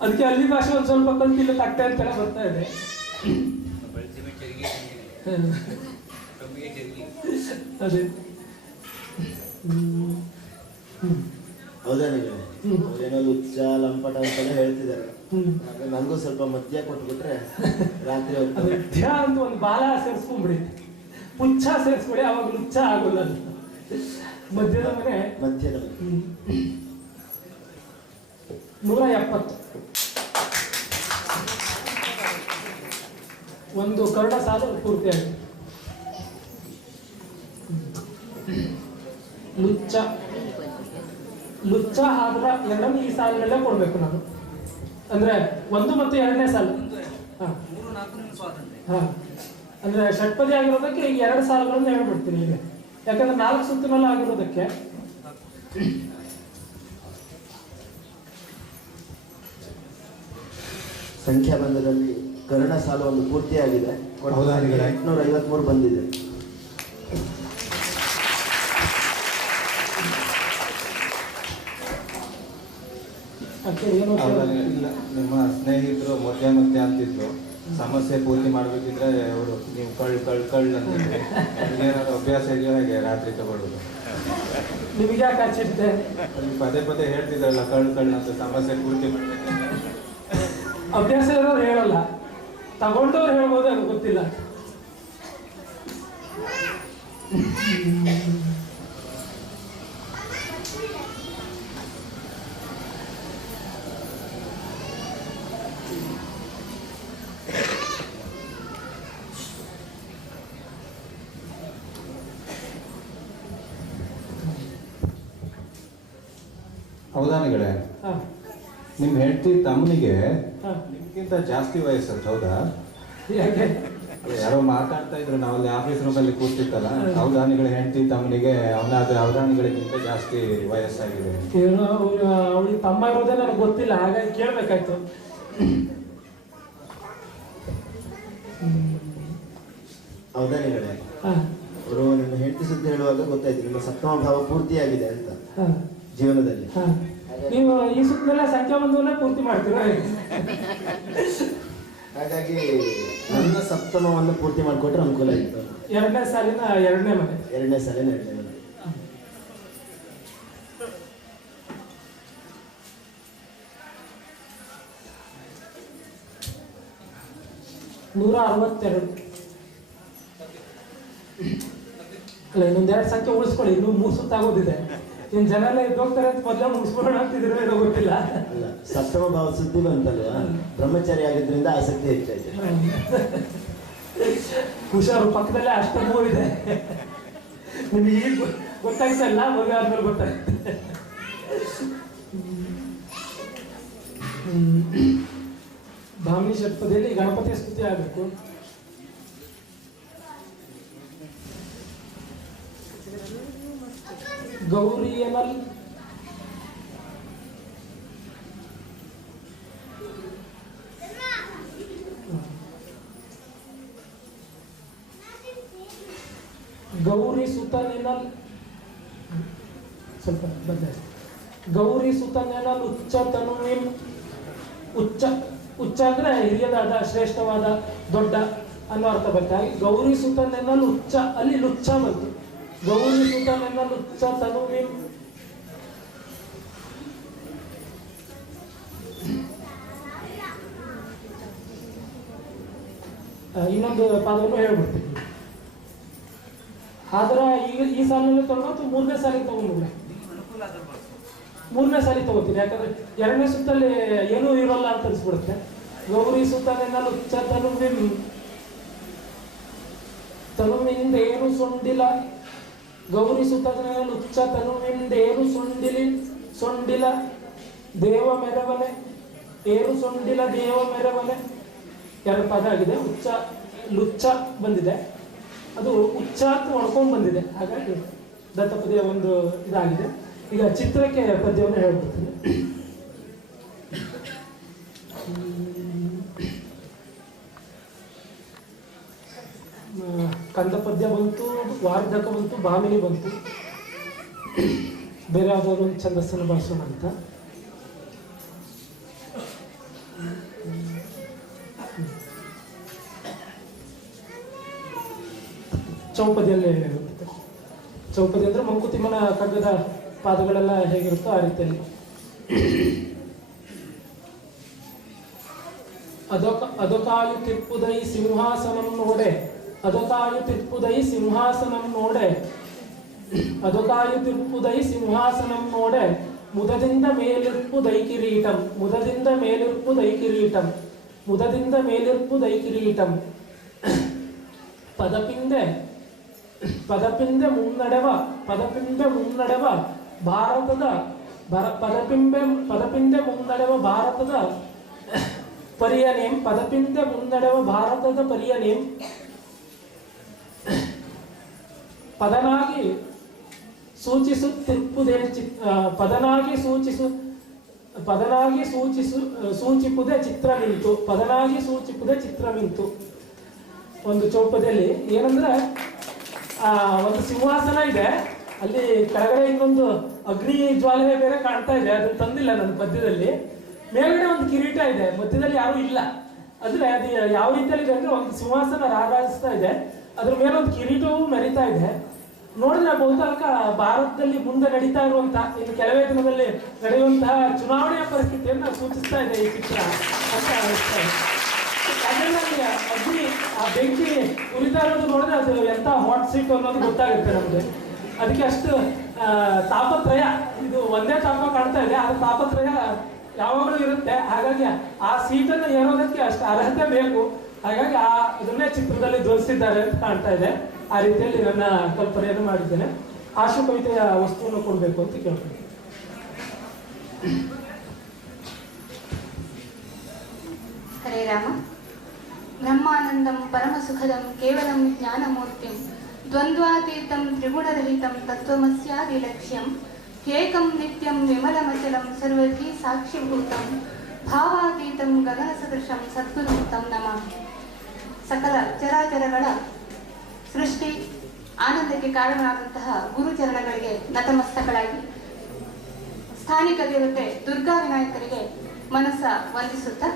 ಅದಕ್ಕೆ ಅಲ್ಲಿ ಭಾಷೆ ಒಂದು ಸ್ವಲ್ಪ ಕಲ್ತಿಲ್ಲ, ತಟ್ಟೆ ಅಂತೆಲ್ಲ ಬರ್ತಾ ಇದೆ. ಅದೇ ಹೌದಾನಿಗಳೇ, ಅವ್ರೇನೋ ಲುಚ್ಚ ಲಂಪಟ ಅಂತೆಲ್ಲ ಹೇಳ್ತಿದ್ದಾರೆ. ನನಗೂ ಸ್ವಲ್ಪ ಮಧ್ಯ ಕೊಟ್ಬಿಟ್ರೆ ರಾತ್ರಿ ಹೊತ್ತು ಮಧ್ಯ ಅಂತ ಒಂದು ಬಾಲ ಸೇರಿಸ್ಕೊಂಡ್ಬಿಡಿ, ಪುಚ್ಛ ಸೇರಿಸ್ಬಿಡಿ, ಅವಾಗ ಲುಚ್ಚ ಆಗೋಲ್ಲ. ಮಧ್ಯದ ಮನೆ. ಮಧ್ಯದ 170 ಒಂದು ಕನ್ನಡ ಸಾಲು ಪೂರ್ತಿಯಾಗಿ. ಲುಚ್ಚ ಲುಚ್ಚ ಆದ್ರ 2 ಈ ಸಾಲಿನಲ್ಲೇ ಕೊಡ್ಬೇಕು ನಾನು. ಅಂದ್ರೆ 1 ಮತ್ತು 2ನೇ ಸಾಲು. ಅಂದ್ರೆ ಷಟ್ಪದಿ ಆಗಿರೋದಕ್ಕೆ ಈಗ 2 ಸಾಲುಗಳನ್ನು ಹೇಳ್ಬಿಡ್ತೀನಿ ಈಗ, ಯಾಕಂದ್ರೆ 4 ಸುತ್ತಿನಲ್ಲ ಆಗಿರೋದಕ್ಕೆ. ಸಂಖ್ಯಾಬಂಧದಲ್ಲಿ ಕರ್ಣ ಸಾಲು ಒಂದು ಪೂರ್ತಿಯಾಗಿದೆ. 853 ಬಂದಿದೆ. ಓಕೆ, ಏನು ಅವಧಾನಿಗಳೇ, ಇಲ್ಲ ನಿಮ್ಮ ಸ್ನೇಹಿತರು ಮಧ್ಯ ಅಂತಿದ್ರು, ಸಮಸ್ಯೆ ಪೂರ್ತಿ ಮಾಡ್ಬೇಕಿದ್ರೆ ಅವರು ನೀವು ಕಳ್ ಅಂತಿದ್ರೆ ಏನಾದ್ರು ಅಭ್ಯಾಸ ಇದೆಯೋ ಹಾಗೆ ರಾತ್ರಿ ತಗೊಳ್ಳೋದು? ನಿಮಗೆ ಯಾಕೆ ಹಚ್ಚಿಡ್ತೆ? ಪದೇ ಹೇಳ್ತಿದ್ರಲ್ಲ ಕಳ್ ಅಂತ ಸಮಸ್ಯೆ ಪೂರ್ತಿ ಮಾಡ್ಬೇಕು. ಅಭ್ಯಾಸ ಇರೋರು ಹೇಳಲ್ಲ, ತಗೊಂಡವ್ರು ಹೇಳ್ಬೋದು, ಅದು ಗೊತ್ತಿಲ್ಲ. ಅವಧಾನಿಗಳೇ, ಹಾ, ನಿಮ್ ಹೆಂಡತಿ ತಮ್ಮನಿಗೆ ಹಾ. ನಿಮ್ಗಿಂತ ಜಾಸ್ತಿ ವಯಸ್ಸು, ಹೌದಾ? ಯಾಕೆ? ಯಾರೋ ಮಾತಾಡ್ತಾ ಇದ್ರು, ನಾವಲ್ಲಿ ಆಫೀಸ್ ರೂಮ್ ಅಲ್ಲಿ ಕೂತಿತ್ತಲ್ಲ, ಅವಧಾನಿಗಳ ಹೆಂಡತಿ ತಮ್ಮನಿಗೆ ಅವಧಾನಿಗಳಿಗಿಂತ ಜಾಸ್ತಿ ವಯಸ್ಸಾಗಿದೆ. ಏನೋ ಅವಳಿಗೆ ತಮ್ಮ ಇರೋದೇ ನನಗೆ ಗೊತ್ತಿಲ್ಲ, ಹಾಗಾಗಿ ಕೇಳ್ಬೇಕಾಯ್ತು. ಅವಧಾನಿಗಳೇ, ಹಾ, ಅವರು ನಿಮ್ಮ ಹೆಂಡತಿ ಸುದ್ದಿ ಹೇಳುವಾಗ ಗೊತ್ತಾಯ್ತು ನಿಮ್ಮ ಸಪ್ತಮ ಭಾವ ಪೂರ್ತಿಯಾಗಿದೆ ಅಂತ ಹಾ, ಜೀವನದಲ್ಲಿ. ಹಾ. ನೀವು ಈ ಸುತ್ತಲೆಲ್ಲ ಸಂಖ್ಯಾ ಬಂಧುವನ್ನ ಪೂರ್ತಿ ಮಾಡ್ತೀರಾ? ಹಾಗಾಗಿ ನನ್ನ ಸಪ್ತಮವನ್ನು ಪೂರ್ತಿ ಮಾಡಿಕೊಟ್ರೆ ಅನುಕೂಲ ಇತ್ತು. 2ನೇ ಸಾಲಿನ 2ನೇ ಮನೆ. 2ನೇ ಸಾಲಿನ 2ನೇ ಮನೆ. ನೂರ 62. ಅಲ್ಲ, ಇನ್ನೊಂದೆರಡು ಸಂಖ್ಯೆ ಉಳಿಸ್ಕೊಳ್ಳಿ, ಇನ್ನೂ 3 ಸುತ್ತ ಆಗೋದಿದೆ. ಇನ್ನು ಜನ ಎಲ್ಲ ಇದ್ದೋಗ್ತಾರೆ ಅಂತ ಮೊದಲೇ ಮುಗಿಸ್ಬಿಡೋಣ ಅಂತಿದ್ರು, ಏನೋ ಗೊತ್ತಿಲ್ಲ. ಅಲ್ಲ, ಸಪ್ತಮ ಭಾವ ಸುದ್ದಿ ಬಂತಲ್ವಾ, ಬ್ರಹ್ಮಚಾರಿ ಆಗಿದ್ರಿಂದ ಆಸಕ್ತಿ ಹೆಚ್ಚಾಯ್ತು. ಹುಷಾರು, ಪಕ್ಕದಲ್ಲೇ ಅಷ್ಟಮೂ ಇದೆ. ನಿಮಗೆ ಈಗ ಗೊತ್ತಾಯ್ತಲ್ಲ, ಮದುವೆ ಆದ್ಮೇಲೆ ಗೊತ್ತಾಯ್ತು. ಭಾಮಿನಿ ಷಟ್ಪದಿಯಲ್ಲಿ ಗಣಪತಿಯ ಸ್ತುತಿ ಆಗಬೇಕು. ಗೌರಿಯನಲ್ ಗೌರಿ ಸುತನೆನಲ್ ಸ್ವಲ್ಪ ಬದಲಾಯಿಸಿ. ಗೌರಿ ಸುತನೆನಲ್ ಉಚ್ಚ ತನುವಿಂ. ಉಚ್ಚ ಅಂದ್ರೆ ಹಿರಿಯದಾದ, ಶ್ರೇಷ್ಠವಾದ, ದೊಡ್ಡ ಅನ್ನೋ ಅರ್ಥ ಬರುತ್ತೆ. ಹಾಗೆ ಗೌರಿ ಸುತನೆನಲ್ ಉಚ್ಚ, ಅಲ್ಲಿ ಲುಚ್ಚ ಬಂತು. ಗೌರಿ ಸುತನೆನಲ್ ಉಚ್ಚ ತನುವಿಂ. ಇನ್ನೊಂದು ಪಾದವನ್ನು ಹೇಳ್ಬಿಡ್ತೀನಿ. ಆದ್ರೆ ಈಗ ಈ ಸಾಲಿನಲ್ಲಿ ತಗೊಂಡು 3ನೇ ಸಾಲಿಗೆ ತಗೊಂಡ್ಬಿಡ್ಲೆ. 3ನೇ ಸಾಲಿಗೆ ತಗೋತೀನಿ, ಯಾಕಂದ್ರೆ 2ನೇ ಸುತ್ತಲ್ಲಿ ಏನೂ ಇರೋಲ್ಲ ಅಂತ ಅನ್ಸ್ಬಿಡುತ್ತೆ. ಗೌರಿ ಸುತ್ತನೆನಲ್ ಉಚ್ಚ ತನುವಿಂ. ತನುವಿಂದೇನು ಸೊಂಡಿಲ. ಗೌರಿ ಸುತ್ತನೆನಲ್ ಉಚ್ಚ ತನುವಿಂದೇನು ಸೊಂಡಿಲ ದೇವ ಮೆರವನೆ. ಏರು ಸೊಂಡಿಲ ದೇವ ಮೆರವನೆ. 2 ಪದ ಆಗಿದೆ. ಉಚ್ಚ ಲುಚ್ಚ ಬಂದಿದೆ, ಅದು ಉಚ್ಚ ಅಂತ ಒಡ್ಕೊಂಡ್ ಬಂದಿದೆ. ಹಾಗಾಗಿ ದತ್ತಪದಿಯ ಒಂದು ಇದಾಗಿದೆ. ಈಗ ಚಿತ್ರಕ್ಕೆ ಪದ್ಯವನ್ನು ಹೇಳ್ಬಿಡ್ತೀನಿ. ಕಂದ ಪದ್ಯ ಬಂತು, ವಾರ್ಧಕ ಬಂತು, ಭಾಮಿನಿ ಬಂತು. ಬೇರೆ ಯಾವುದಾದ್ರು ಒಂದು ಛಂದಸ್ಸನ್ನು ಬಳಸೋಣ ಅಂತ. ಚೌಪದಿಯಲ್ಲಿ ಇರುತ್ತೆ. ಚೌಪದಿ ಅಂದ್ರೆ ಮಂಕುತಿಮ್ಮನ ಕಗ್ಗದ ಪಾದಗಳೆಲ್ಲ ಹೇಗಿರುತ್ತೋ ಆ ರೀತಿಯಲ್ಲಿ. ಅದಕಾಯು ತಿಪ್ಪುದೈ ಸಿಂಹಾಸನಂ ನೋಡೆ. ಅದಕಾಯು ತಿಪ್ಪುದೈ ಸಿಂಹಾಸನಂ ನೋಡೆ. ಅದಕಾಯು ತಿಪ್ಪುದೈ ಸಿಂಹಾಸನಂ ನೋಡೆ. ಮುದದಿಂದ ಮೇಲಿರ್ಪುದೈ ಕಿರೀಟಂ. ಮುದದಿಂದ ಮೇಲಿರ್ಪುದೈ ಕಿರೀಟಂ. ಮುದದಿಂದ ಮೇಲಿರ್ಪುದೈ ಕಿರೀಟಂ. ಪದಪಿಂದೆ ಮುನ್ನಡೆವ ಭಾರತದ ಪದಪಿಂದೆ ಮುನ್ನಡೆವ ಭಾರತದ ಪರಿಯನೇಂ. ಪದಪಿಂದೆ ಮುನ್ನಡೆವ ಭಾರತದ ಪರಿಯನೇಂ. ಪದನಾಗಿ ಸೂಚಿಸುತ್ತಿಪ್ಪುದೇ ಸೂಚಿಪುದೇ ಚಿತ್ರವಿಂತು. ಪದನಾಗಿ ಸೂಚಿಪುದೇ ಚಿತ್ರವಿಂತು. ಒಂದು ಚೌಪದಿಯಲ್ಲಿ ಏನಂದ್ರೆ ಒಂದು ಸಿಂಹಾಸನ ಇದೆ, ಅಲ್ಲಿ ಕೆಳಗಡೆ ಇನ್ನೊಂದು ಅಗ್ನಿ ಜ್ವಾಲೆ ಬೇರೆ ಕಾಣ್ತಾ ಇದೆ. ಅದನ್ನ ತಂದಿಲ್ಲ ನನ್ನ ಪದ್ಯದಲ್ಲಿ. ಮೇಲ್ಗಡೆ ಒಂದು ಕಿರೀಟ ಇದೆ, ಮಧ್ಯದಲ್ಲಿ ಯಾರು ಇಲ್ಲ. ಅಂದ್ರೆ ಅದು ಯಾವ ರೀತಿಯಲ್ಲಿ ಇದೆ ಅಂದ್ರೆ ಒಂದು ಸಿಂಹಾಸನ ರಾರಾಜಿಸ್ತಾ ಇದೆ, ಅದ್ರ ಮೇಲೆ ಒಂದು ಕಿರೀಟವೂ ಮೆರಿತಾ ಇದೆ. ನೋಡಿದ್ರೆ ಬಹುತೇಕ ಭಾರತದಲ್ಲಿ ಮುಂದೆ ನಡೀತಾ ಇರುವಂತಹ ಇನ್ನು ಕೆಲವೇ ದಿನದಲ್ಲಿ ನಡೆಯುವಂತಹ ಚುನಾವಣೆಯ ಪರಿಸ್ಥಿತಿಯನ್ನ ಸೂಚಿಸ್ತಾ ಇದೆ ಈ ಚಿತ್ರ ಅಂತ ಅನಿಸ್ತಾ ಇದೆ. ಯಾಕಂದ್ರೆ ಅಗ್ನಿ ಆ ಬೆಂಕಿ ಉರಿತಾ ಇರೋದು ನೋಡಿದ್ರೆ ಅದು ಎಂತ ಹಾಟ್ ಸೀಟ್ ಅನ್ನೋದು ಗೊತ್ತಾಗುತ್ತೆ ನಮ್ಗೆ. ಅದಕ್ಕೆ ಅಷ್ಟು ತಾಪತ್ರಯ, ಇದು ಒಂದೇ ತಾಪ ಕಾಣ್ತಾ ಇದೆ, ಆದ್ರೆ ತಾಪತ್ರಯ ಯಾವಾಗಲೂ ಇರುತ್ತೆ. ಹಾಗಾಗಿ ಆ ಸೀಟನ್ನು ಏರೋದಕ್ಕೆ ಅಷ್ಟು ಅರ್ಹತೆ ಬೇಕು. ಹಾಗಾಗಿ ಅದನ್ನೇ ಚಿತ್ರದಲ್ಲಿ ತೋರಿಸಿದ್ದಾರೆ ಅಂತ ಕಾಣ್ತಾ ಇದೆ. ಆ ರೀತಿಯಲ್ಲಿ ನನ್ನ ಕಲ್ಪನೆಯನ್ನು ಮಾಡಿದ್ದೇನೆ. ಆಶು ಕವಿತೆಯ ವಸ್ತುವನ್ನು ಕೊಡಬೇಕು ಅಂತ ಕೇಳ್ತೀನಿ. ಹರೇ ರಾಮ. ಬ್ರಹ್ಮಾನಂದಂ ಪರಮ ಸುಖದಂ ಕೇವಲಂ ಜ್ಞಾನಮೂರ್ತಿಂ ದ್ವಂದ್ವಾತೀತಂ ತ್ರಿಗುಣರಹಿತಂ ತತ್ವಮಸ್ಯಾದಿ ಲಕ್ಷ್ಯಂ ಏಕಂ ನಿತ್ಯಂ ವಿಮಲಮಚಲಂ ಸರ್ವಧಿ ಸಾಕ್ಷಿಭೂತಂ ಭಾವಾತೀತಂ ಗಗನ ಸದೃಶಂ ಸದ್ಗುರುತಂ ನಮಾಮಿ. ಸಕಲ ಚರಾಚರಗಳ ಸೃಷ್ಟಿ ಆನಂದಕ್ಕೆ ಕಾರಣವಾದಂತಹ ಗುರುಚರಣಗಳಿಗೆ ನತಮಸ್ತಕಳಾಗಿ ಸ್ಥಾನಿಕ ದೇವತೆ ದುರ್ಗಾ ವಿನಾಯಕರಿಗೆ ಮನಸ್ಸ ವಂದಿಸುತ್ತಾ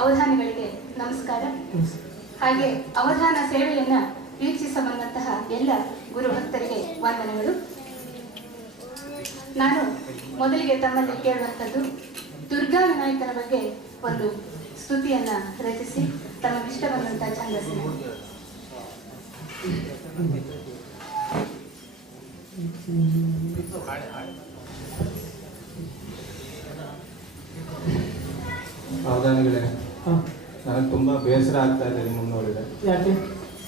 ಅವಧಾನಿಗಳಿಗೆ ನಮಸ್ಕಾರ. ಹಾಗೆ ಅವಧಾನ ಸೇವೆಯನ್ನ ವೀಕ್ಷಿಸ ಬಂದಂತಹ ಎಲ್ಲ ಗುರು ಭಕ್ತರಿಗೆ ವಂದನೆಗಳು. ನಾನು ಮೊದಲಿಗೆ ತಮ್ಮಲ್ಲಿ ಕೇಳುವಂಥದ್ದು, ದುರ್ಗಾ ವಿನಾಯಕನ ಬಗ್ಗೆ ಒಂದು ಸ್ತುತಿಯನ್ನ ರಚಿಸಿ ತಮಗಿಷ್ಟ ಬಂದಂತಹ ಛಂದಸ್ಸಿನ ಅವಧಾನಿಗಳೇ, ನನಗೆ ತುಂಬಾ ಬೇಸರ ಆಗ್ತಾ ಇದೆ ನಿಮ್ಮನ್ನು ನೋಡಿದ್ರೆ. ಯಾಕೆ?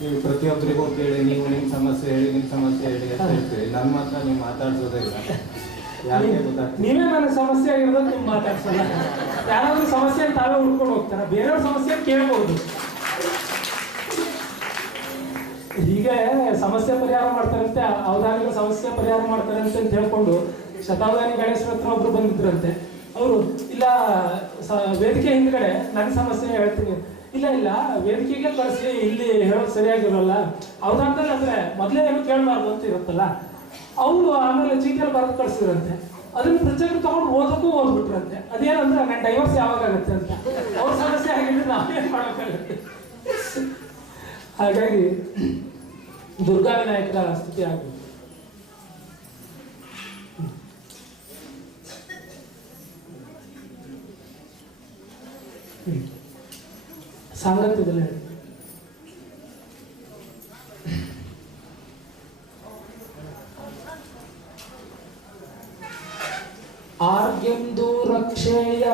ನೀವು ಪ್ರತಿಯೊಬ್ಬರಿಗೂ ಕೇಳಿ ನೀವು ನಿಮ್ಮ ಸಮಸ್ಯೆ ಹೇಳಿ ಅಂತ ಹೇಳ್ತೀರಿ, ನನ್ನ ಮಾತ್ರ ನೀವು ಮಾತಾಡ್ಸೋದೇ ಇಲ್ಲ. ಯಾಕೆ ಗೊತ್ತಾಗ್ತದೆ? ನೀವೇ ನನ್ನ ಸಮಸ್ಯೆ ಆಗಿರೋದು ನಿಮ್ಗೆ ಮಾತಾಡ್ಸಲ್ಲ. ಯಾರಾದ್ರೂ ಸಮಸ್ಯೆ ತಾವೇ ಹುಡ್ಕೊಂಡು ಹೋಗ್ತಾರ, ಬೇರೆಯವ್ರ ಸಮಸ್ಯೆ ಕೇಳ್ಬೋದು. ಹೀಗೆ ಸಮಸ್ಯೆ ಪರಿಹಾರ ಮಾಡ್ತಾರಂತೆ, ಅವಧಾನಿಗಳು ಸಮಸ್ಯೆ ಪರಿಹಾರ ಮಾಡ್ತಾರಂತೆ ಅಂತ ಹೇಳ್ಕೊಂಡು ಶತಾವಧಾನಿ ಗಣೇಶ್ವರ ಹತ್ರ ಒಬ್ರು ಬಂದಿದ್ರಂತೆ. ಅವರು ಇಲ್ಲ ವೇದಿಕೆ ಹಿಂದ್ಗಡೆ ನನ್ನ ಸಮಸ್ಯೆ ಹೇಳ್ತೀನಿ, ಇಲ್ಲ ವೇದಿಕೆಗೆ ಕಳಿಸಿ, ಇಲ್ಲಿ ಹೇಳೋದು ಸರಿಯಾಗಿರೋಲ್ಲ. ಅವಧಾನದಲ್ಲಿ ಅಂದ್ರೆ ಮೊದಲೇ ಏನು ಕೇಳಬಾರ್ದು ಅಂತ ಇರುತ್ತಲ್ಲ. ಅವರು ಆಮೇಲೆ ಚೀಟಿಯಲ್ಲಿ ಬರೆದು ಕಳಿಸಿದ್ರಂತೆ. ಅದನ್ನ ಪ್ರಚಾರ ತಗೊಂಡು ಓದ್ಬಿಟ್ರಂತೆ. ಅದೇನಂದ್ರೆ ನನ್ನ ಡೈವರ್ಸ್ ಯಾವಾಗ ಆಗುತ್ತೆ ಅಂತ. ಅವ್ರ ಸಮಸ್ಯೆ ಆಗಿದ್ರೆ ನಾವೇನ್ ಮಾಡೋಕ್ಕಾಗುತ್ತೆ. ಹಾಗಾಗಿ ದುರ್ಗಾ ವಿನಾಯಕರ ಸ್ಥಿತಿ ಆಗುತ್ತೆ. ಸಾಂಗತ್ಯದಲ್ಲಿ ಆರ್ಗೆಂದು ರಕ್ಷೆಯ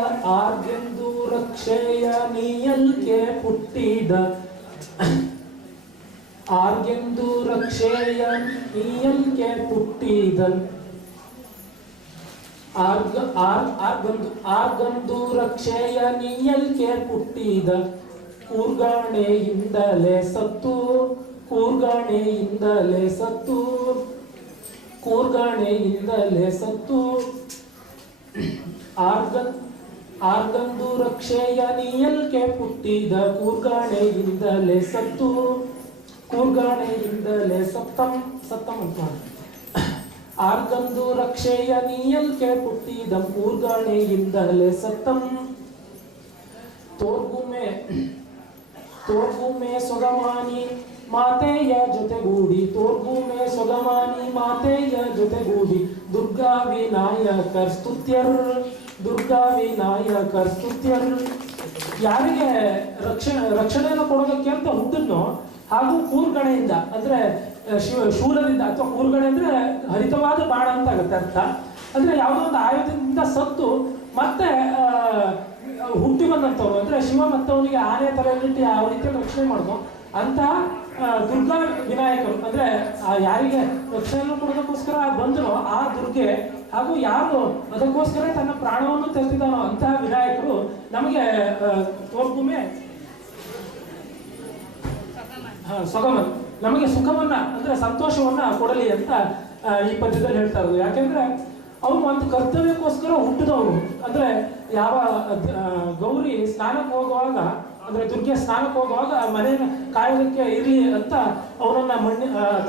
ನೀಯಲ್ಕೆ ಪುಟ್ಟಿದ, ಆರ್ಗೆಂದು ರಕ್ಷೆಯ ನೀಯಲ್ಕೆ ಪುಟ್ಟಿದನ್, ಆರ್ಗಂದು ರಕ್ಷೆಯ ನೀಯಲ್ಕೆ ಪುಟ್ಟಿದ, ಕೂರ್ಗಾಣೆಯಿಂದಲೇ ಸತ್ತು ಆರ್ಗಂದು ರಕ್ಷೆಯ ನೀಯಲ್ಕೆ ಪುಟ್ಟಿದ, ಕೂರ್ಗಾಣೆಯಿಂದಲೇ ಸತ್ತಂ ಅಂತ. ಆರ್ಗಂದು ರಕ್ಷೆಯ ನೀಯಲ್ಕೆ ಪುಟ್ಟಿದ, ಕೂರ್ಗಾಣೆಯಿಂದಲೇ ಸತ್ತಂ. ತೋರ್ಗುಮೆ ಸೊಗಮಾನಿ ಮಾತೆಯ ಜೊತೆಗೂಡಿ, ದುರ್ಗಾ ವಿನಾಯಕರ್ ಸ್ತುತ್ಯರ್. ಯಾರಿಗೆ ರಕ್ಷಣೆಯನ್ನು ಕೊಡೋದಕ್ಕೆ ಅಂತ ಹುಟ್ಟನ್ನು, ಹಾಗೂ ಕೂರ್ಗಣೆಯಿಂದ ಅಂದ್ರೆ ಶೂಲದಿಂದ ಅಥವಾ ಕೂರ್ಗಣೆ ಅಂದ್ರೆ ಹರಿತವಾದ ಬಾಣ ಅಂತ ಆಗುತ್ತೆ ಅರ್ಥ. ಅಂದ್ರೆ ಯಾವುದೋ ಒಂದು ಆಯುಧದಿಂದ ಸತ್ತು ಮತ್ತೆ ಹುಟ್ಟಿ ಬಂದಂಥವ್ರು, ಅಂದ್ರೆ ಶಿವ ಮತ್ತವನಿಗೆ ಆನೆ ತಲೆಯಲ್ಲಿಟ್ಟು ಯಾವ ರೀತಿ ರಕ್ಷಣೆ ಮಾಡಿದ್ರು ಅಂತಹ ದುರ್ಗಾ ವಿನಾಯಕರು. ಅಂದ್ರೆ ಯಾರಿಗೆ ರಕ್ಷಣೆಯನ್ನು ಕೊಡೋದಕ್ಕೋಸ್ಕರ ಬಂದರೋ ಆ ದುರ್ಗೆ, ಹಾಗೂ ಯಾರು ಅದಕ್ಕೋಸ್ಕರ ತನ್ನ ಪ್ರಾಣವನ್ನು ತೆಗೆದಿದ್ದಾನೋ ಅಂತಹ ವಿನಾಯಕರು ನಮಗೆ ತೋರ್ಗುಮೆ ಸೊಗಮನ್, ನಮಗೆ ಸುಖವನ್ನ ಅಂದ್ರೆ ಸಂತೋಷವನ್ನ ಕೊಡಲಿ ಅಂತ ಈ ಪದ್ಯದಲ್ಲಿ ಹೇಳ್ತಾ ಇರೋದು. ಯಾಕೆಂದ್ರೆ ಅವನು ಒಂದು ಕರ್ತವ್ಯಕ್ಕೋಸ್ಕರ ಹುಟ್ಟಿದವನು. ಅಂದ್ರೆ ಯಾವ ಗೌರಿ ಸ್ನಾನಕ್ಕೆ ಹೋಗುವಾಗ, ಅಂದ್ರೆ ದುರ್ಗೆ ಸ್ನಾನಕ್ಕೆ ಹೋಗುವಾಗ ಮನೆಯ ಕಾಯೋದಕ್ಕೆ ಇರ್ಲಿ ಅಂತ ಅವನನ್ನ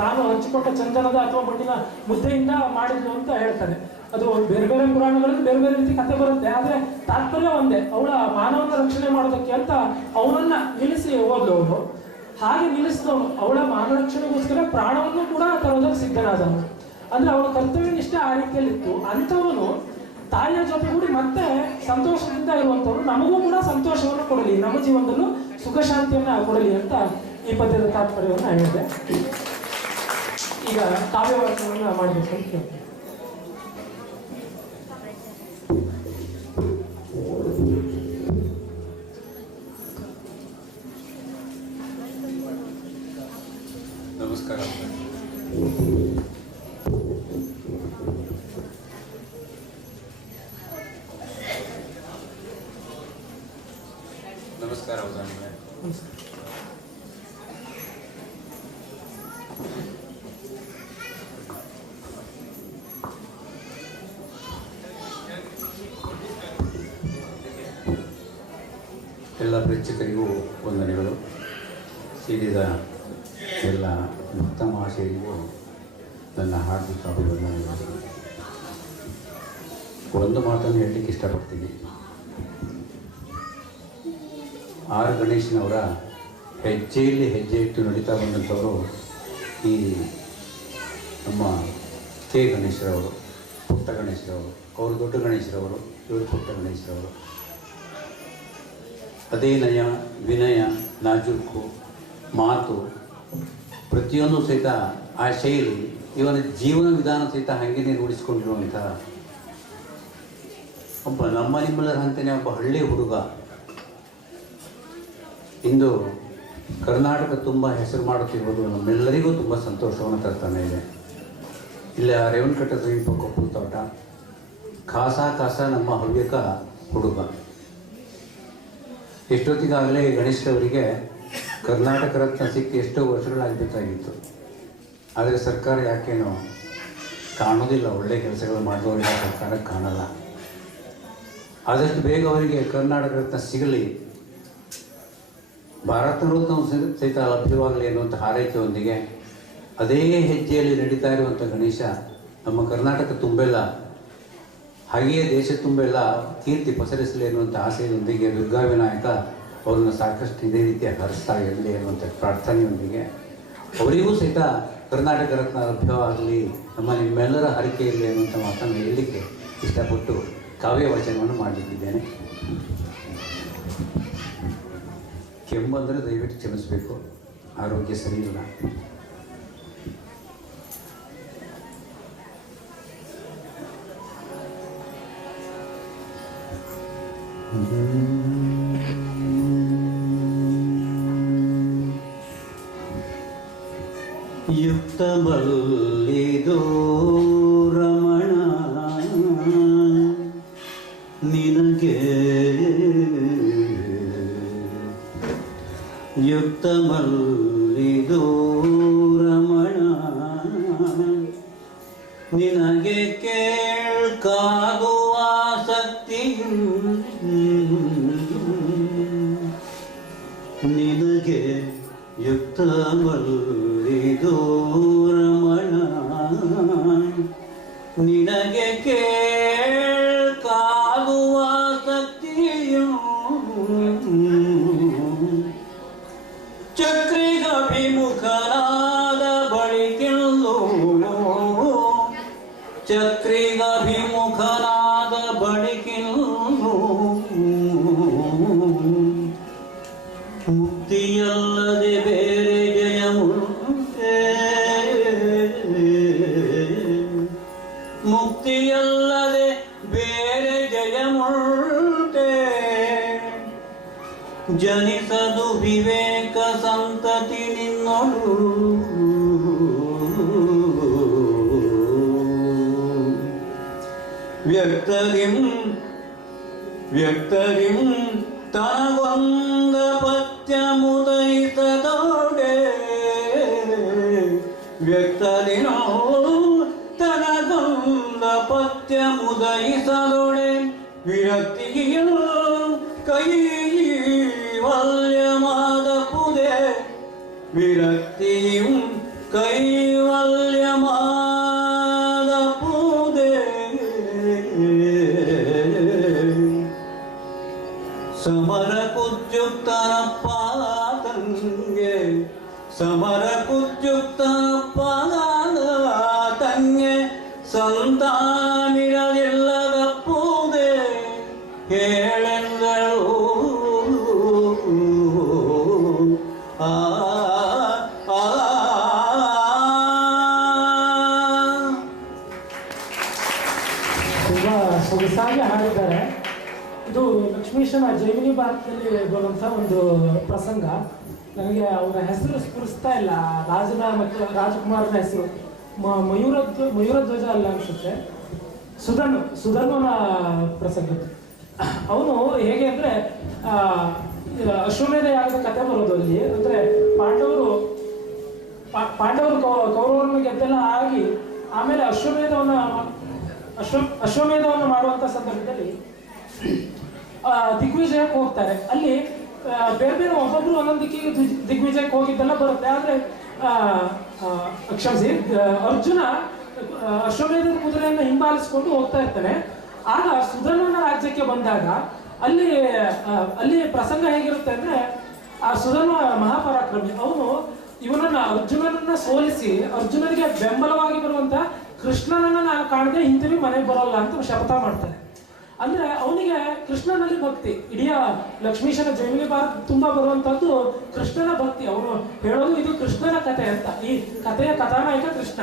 ತಾನು ಹಂಚಿಕೊಂಡ ಚಂದನದ ಅಥವಾ ಮಣ್ಣಿನ ಮುದ್ದೆಯಿಂದ ಮಾಡಿದ್ಲು ಅಂತ ಹೇಳ್ತಾನೆ. ಅದು ಬೇರೆ ಬೇರೆ ಪುರಾಣಗಳಲ್ಲಿ ಬೇರೆ ಬೇರೆ ರೀತಿ ಕಥೆ ಬರುತ್ತೆ, ಆದ್ರೆ ತಾತ್ಪರ್ಯ ಒಂದೇ, ಅವಳ ಮಾನವನ ರಕ್ಷಣೆ ಮಾಡೋದಕ್ಕೆ ಅಂತ ಅವನನ್ನ ನಿಲ್ಲಿಸಿ ಹೋದ್ಲು ಅವನು. ಹಾಗೆ ನಿಲ್ಲಿಸಿದವನು ಅವಳ ಮಾನವ ರಕ್ಷಣೆಗೋಸ್ಕರ ಪ್ರಾಣವನ್ನು ಕೂಡ ತರೋದಕ್ಕೆ ಸಿದ್ಧನಾದವನು. ಅಂದ್ರೆ ಅವನ ಕರ್ತವ್ಯ ನಿಷ್ಠೆ ಆ ರೀತಿಯಲ್ಲಿತ್ತು. ಅಂಥವನು ತಾಯಿಯ ಜೊತೆಗೂಡಿ ಮತ್ತೆ ಸಂತೋಷದಿಂದ ಇರುವಂಥವ್ರು ನಮಗೂ ಕೂಡ ಸಂತೋಷವನ್ನು ಕೊಡಲಿ, ನಮ್ಮ ಜೀವನದಲ್ಲೂ ಸುಖ ಶಾಂತಿಯನ್ನ ಕೊಡಲಿ ಅಂತ ಈ ಪದ್ಯದ ತಾತ್ಪರ್ಯವನ್ನು ಹೇಳಿದೆ. ಈಗ ಕಾವ್ಯವಾಚನವನ್ನು ಮಾಡಬೇಕು ಅಂತ ಕೇಳ್ತೀನಿ. ನಮಸ್ಕಾರ. ನಮಸ್ಕಾರ ಅವಧಾನಿಗಳೇ. ಎಲ್ಲ ಪ್ರೇಕ್ಷಕರಿಗೂ ವಂದನೆಗಳು. ಸೇರಿದ ಎಲ್ಲ ಭಕ್ತ ಮಹಾಶಯರಿಗೂ ನನ್ನ ಹಾರ್ದಿಕ ಅಭಿವಂದನೆಗಳು. ಒಂದು ಮಾತನ್ನು ಹೇಳಲಿಕ್ಕೆ ಇಷ್ಟಪಡ್ತೀನಿ. ಆರ್ ಗಣೇಶನವರ ಹೆಜ್ಜೆಯಲ್ಲಿ ಹೆಜ್ಜೆ ಇಟ್ಟು ನಡೀತಾ ಬಂದಂಥವರು ಈ ನಮ್ಮ ಕೆ ಗಣೇಶರವರು, ಪುಟ್ಟ ಗಣೇಶರವರು. ಅವರು ದೊಡ್ಡ ಗಣೇಶರವರು, ಇವರು ಪುಟ್ಟ ಗಣೇಶರವರು. ಅದೇ ನಯ, ವಿನಯ, ನಾಜೂಕು, ಮಾತು ಪ್ರತಿಯೊಂದು ಸಹಿತ ಆ ಶೈಲಿ, ಇವನ ಜೀವನ ವಿಧಾನ ಸಹಿತ ಹಾಗೇನೆ ರೂಢಿಸ್ಕೊಂಡಿರುವಂಥ ಒಬ್ಬ ನಮ್ಮ ನಿಮ್ಮಲ್ಲರ ಅಂತಾನೆ ಒಬ್ಬ ಹಳ್ಳಿ ಹುಡುಗ ಇಂದು ಕರ್ನಾಟಕ ತುಂಬ ಹೆಸರು ಮಾಡುತ್ತಿರುವುದು ನಮ್ಮೆಲ್ಲರಿಗೂ ತುಂಬ ಸಂತೋಷವನ್ನು ತರ್ತಾನೆ ಇದೆ. ಇಲ್ಲ ರೇವಣಕಟ್ಟ ಸಮೀಪ ಕೊಪ್ಪಳ ತೋಟ, ಕಾಸ ನಮ್ಮ ಹವ್ಯಕ ಹುಡುಗ. ಎಷ್ಟೊತ್ತಿಗಾಗಲೇ ಗಣೇಶರವರಿಗೆ ಕರ್ನಾಟಕ ರತ್ನ ಸಿಕ್ಕಿ ಎಷ್ಟೋ ವರ್ಷಗಳಾಗಬೇಕಾಗಿತ್ತು. ಆದರೆ ಸರ್ಕಾರ ಯಾಕೇನೋ ಕಾಣೋದಿಲ್ಲ, ಒಳ್ಳೆಯ ಕೆಲಸಗಳು ಮಾಡಿದವರಿಗೆ ಸರ್ಕಾರಕ್ಕೆ ಕಾಣಲ್ಲ. ಆದಷ್ಟು ಬೇಗ ಅವರಿಗೆ ಕರ್ನಾಟಕ ರತ್ನ ಸಿಗಲಿ, ಭಾರತ ರತ್ನ ಸಹಿತ ಲಭ್ಯವಾಗಲಿ ಅನ್ನುವಂಥ ಹಾರೈಕೆಯೊಂದಿಗೆ ಅದೇ ಹೆಜ್ಜೆಯಲ್ಲಿ ನಡೀತಾ ಇರುವಂಥ ಗಣೇಶ ನಮ್ಮ ಕರ್ನಾಟಕ ತುಂಬೆಲ್ಲ, ಹಾಗೆಯೇ ದೇಶ ತುಂಬೆಲ್ಲ ಕೀರ್ತಿ ಪಸರಿಸಲಿ ಅನ್ನುವಂಥ ಆಸೆಯೊಂದಿಗೆ ದುರ್ಗಾ ವಿನಾಯಕ ಅವರನ್ನು ಸಾಕಷ್ಟು ಇದೇ ರೀತಿಯ ಹರಿಸ್ತಾ ಇರಲಿ ಅನ್ನುವಂಥ ಪ್ರಾರ್ಥನೆಯೊಂದಿಗೆ ಅವರಿಗೂ ಸಹಿತ ಕರ್ನಾಟಕ ರತ್ನ ಲಭ್ಯವಾಗಲಿ, ನಮ್ಮ ನಿಮ್ಮೆಲ್ಲರ ಹರಿಕೆ ಇರಲಿ ಅನ್ನುವಂಥ ಮಾತನ್ನು ಹೇಳಲಿಕ್ಕೆ ಇಷ್ಟಪಟ್ಟು ಕಾವ್ಯ ವಚನವನ್ನು ಮಾಡಲಿಕ್ಕಿದ್ದೇನೆ. ಕೆಮ್ಮಂದರೆ ದಯವಿಟ್ಟು ಕ್ಷಮಿಸಬೇಕು, ಆರೋಗ್ಯ ಸರಿ ಇಲ್ಲ. ಯುಕ್ತ ಬಲ್ಲಿದು ರಮಣ ನಿನಗೆ, ಯುಕ್ತ ಮಲ್ಲಿದು ರಮಣ ನಿನಗೆ ಕೇಳ್ಕಾಗುವ ಆಸಕ್ತಿ, ನಿನಗೆ ಯುಕ್ತ ಮಲ್ಲಿದು ರಮಣ ನಿನಗೆ ಕೇಳ್ಕಾಗುವ ಆಸಕ್ತಿಯು ಚಕ್ರಿಗಭಿಮುಖನಾದ ಬಳಿಕೆಲ್ಲೋ, ಚಕ್ರಿಗಭಿಮುಖನಾದ ಬಳಿಕೆಲ್ಲೋ ಮುಕ್ತಿಯಲ್ಲದೆ ಬೇರೆ ಜಯ ಮುಕ್ತೆ, ಮುಕ್ತಿಯಲ್ಲದೆ ಬೇರೆ ಜಯ ಮುಕ್ತೆ ಜನಿಸದು ವಿವೇಕ ಸಂತತಿ ನಿನ್ನೊಳು, ವ್ಯಕ್ತರಿಂ ವ್ಯಕ್ತರಿಂ ತನಗೊಂದ ಪತ್ಯ ಮುದೈತದೋಡೆ, ವ್ಯಕ್ತರಿನೋ ತನಗೊಂದ ಪತ್ಯ ಮುದೈಸದೊಡೆ ವಿರಕ್ತಿಯು ಕೈವಲ್ಯಮಾದ ಪುದೆ, ವಿರಕ್ತಿಯು ಕೈವಲ್ಯಮಾದ ಪುದೆ ಸಂತಾನಿರಲಿಲ್ಲದಪ್ಪುದೇ ಹೇಳೆಂದರು. ಆ ಆ ತುಂಬಾ ಸೊಗಸಾಗಿ ಹಾಡಿದ್ದಾರೆ. ಇದು ಲಕ್ಷ್ಮೀಶನ ಜೈಮಿನಿ ಭಾರತದಲ್ಲಿ ಬರುವಂಥ ಒಂದು ಪ್ರಸಂಗ. ನನಗೆ ಅವರ ಹೆಸರು ಸ್ಫುರಿಸ್ತಾ ಇಲ್ಲ, ರಾಜನ ಮತ್ತು ರಾಜಕುಮಾರನ ಹೆಸರು ಮಯೂರಧ್ವಜ ಅಲ್ಲ ಅನ್ಸುತ್ತೆ, ಸುಧನ್ವನ ಪ್ರಸಂಗ. ಅವನು ಹೇಗೆ ಅಂದ್ರೆ ಅಶ್ವಮೇಧ ಯಾಗದ ಕಥೆ ಬರೋದು ಅಲ್ಲಿ. ಅಂದ್ರೆ ಪಾಂಡವರು ಕೌರವರನ್ನು ಗೆದ್ದೆಲ್ಲ ಆಗಿ ಆಮೇಲೆ ಅಶ್ವಮೇಧವನ್ನು ಮಾಡುವಂತ ಸಂದರ್ಭದಲ್ಲಿ ದಿಗ್ವಿಜಯಕ್ಕೆ ಹೋಗ್ತಾರೆ. ಅಲ್ಲಿ ಬೇರೆ ಬೇರೆ ಒಬ್ಬೊಬ್ರು ಒಂದೊಂದು ದಿಕ್ಕಿಗೆ ದಿಗ್ವಿಜಯಕ್ಕೆ ಹೋಗಿದ್ದೆಲ್ಲ ಬರುತ್ತೆ. ಆದ್ರೆ ಕ್ಷಮಿಸಿ, ಅರ್ಜುನ ಅಶ್ವಮೇಧದ ಕುದುರೆಯನ್ನು ಹಿಂಬಾಲಿಸಿಕೊಂಡು ಹೋಗ್ತಾ ಇರ್ತಾನೆ. ಆಗ ಸುಧನ್ವನ ರಾಜ್ಯಕ್ಕೆ ಬಂದಾಗ ಅಲ್ಲಿ ಪ್ರಸಂಗ ಹೇಗಿರುತ್ತೆ ಅಂದ್ರೆ, ಆ ಸುಧನ್ವ ಮಹಾಪರಾಕ್ರಮಿ. ಅವನು ಇವನನ್ನ ಅರ್ಜುನನನ್ನ ಸೋಲಿಸಿ ಅರ್ಜುನನಿಗೆ ಬೆಂಬಲವಾಗಿ ಬರುವಂತ ಕೃಷ್ಣನನ್ನ ನಾನು ಕಾಣದೆ ಹಿಂತಿರುಗಿ ಮನೆಗೆ ಬರೋಲ್ಲ ಅಂತ ಶಪಥ ಮಾಡ್ತಾನೆ. ಅಂದ್ರೆ ಅವನಿಗೆ ಕೃಷ್ಣನಲ್ಲಿ ಭಕ್ತಿ. ಇಡೀ ಲಕ್ಷ್ಮೀಶನ ಜೈಮಿನಿ ಭಾರತ ತುಂಬಾ ಬರುವಂತದ್ದು ಕೃಷ್ಣನ ಭಕ್ತಿ. ಅವನು ಹೇಳೋದು ಇದು ಕೃಷ್ಣನ ಕಥೆ ಅಂತ. ಈ ಕಥೆಯ ಕಥಾನಾಯಕ ಕೃಷ್ಣ.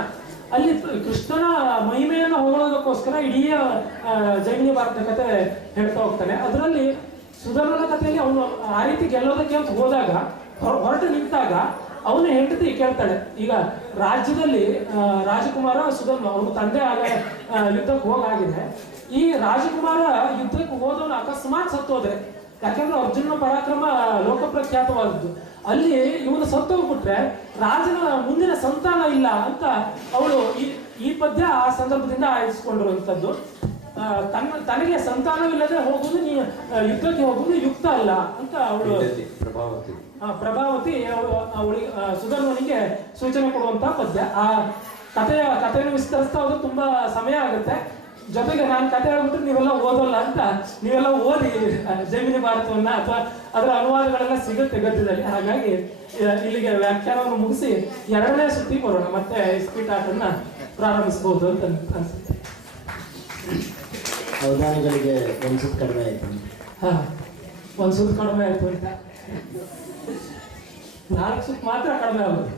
ಅಲ್ಲಿ ಕೃಷ್ಣನ ಮಹಿಮೆಯನ್ನು ಹೊಗಳೋದಕ್ಕೋಸ್ಕರ ಇಡೀ ಜೈಮಿನಿ ಭಾರತ ಕಥೆ ಹೇಳ್ತಾ ಹೋಗ್ತಾನೆ. ಅದರಲ್ಲಿ ಸುಧರ್ಮನ ಕಥೆಯಲ್ಲಿ ಅವನು ಆ ರೀತಿ ಗೆಲ್ಲೋದಕ್ಕೆ ಅಂತ ಹೋದಾಗ ಹೊರಟು ನಿಂತಾಗ ಅವನ ಹೆಂಡತಿ ಕೇಳ್ತಾಳೆ, ಈಗ ರಾಜ್ಯದಲ್ಲಿ ರಾಜಕುಮಾರ ಸುಧರ್ಮ ಅವನ ತಂದೆ ಆಗ ಯುದ್ಧಕ್ಕೆ ಹೋಗಾಗಿದೆ. ಈ ರಾಜಕುಮಾರ ಯುದ್ಧಕ್ಕೆ ಹೋದವನು ಅಕಸ್ಮಾತ್ ಸತ್ತೋದ್ರೆ, ಯಾಕಂದ್ರೆ ಅರ್ಜುನ ಪರಾಕ್ರಮ ಲೋಕಪ್ರಖ್ಯಾತವಾದದ್ದು, ಅಲ್ಲಿ ಇವನು ಸತ್ತೋಗ್ಬಿಟ್ರೆ ರಾಜನ ಮುಂದಿನ ಸಂತಾನ ಇಲ್ಲ ಅಂತ ಅವಳು ಈ ಪದ್ಯ ಆ ಸಂದರ್ಭದಿಂದ ಆಯ್ದುಕೊಂಡಿರುವಂಥದ್ದು. ತನಗೆ ಸಂತಾನವಿಲ್ಲದೆ ಹೋಗುವುದು ಯುದ್ಧಕ್ಕೆ ಹೋಗುವುದು ಯುಕ್ತ ಅಲ್ಲ ಅಂತ ಅವಳು ಪ್ರಭಾವತಿ ಅವಳಿಗೆ ಸುಧರ್ಮನಿಗೆ ಸೂಚನೆ ಕೊಡುವಂತ ಪದ್ಯ. ಆ ಕಥೆಯನ್ನು ವಿಸ್ತರಿಸ್ತಾ ಹೋದ್ರೆ ತುಂಬಾ ಸಮಯ ಆಗುತ್ತೆ. ಜೊತೆಗೆ ನಾನು ಕಥೆ ಹೇಳ್ಬಿಟ್ರೆ ನೀವೆಲ್ಲ ಓದಲ್ಲ ಅಂತ, ನೀವೆಲ್ಲ ಓದಿ ಜೈಮಿನಿ ಭಾರತವನ್ನ ಅಥವಾ ಅದರ ಅನುವಾದಗಳೆಲ್ಲ ಸಿಗುತ್ತೆ ಗದ್ಯದಲ್ಲಿ. ಹಾಗಾಗಿ ಇಲ್ಲಿಗೆ ವ್ಯಾಖ್ಯಾನವನ್ನು ಮುಗಿಸಿ ಎರಡನೇ ಸುತ್ತಿ ಬರೋಣ, ಮತ್ತೆ ಇಸ್ಪೀಟಾಟನ್ನ ಪ್ರಾರಂಭಿಸಬಹುದು ಅಂತ ಅನ್ಸುತ್ತೆ. ಅವಧಾನಿಗಳಿಗೆ ಒಂದು ಸುತ್ತು ಕಡಿಮೆ ಆಯ್ತು. ಹಾ, ಒಂದು ಸುತ್ತು ಕಡಿಮೆ ಆಯ್ತು ಅಂತ 4 ಸುತ್ತು ಮಾತ್ರ ಕಡಿಮೆ ಆಗೋದು.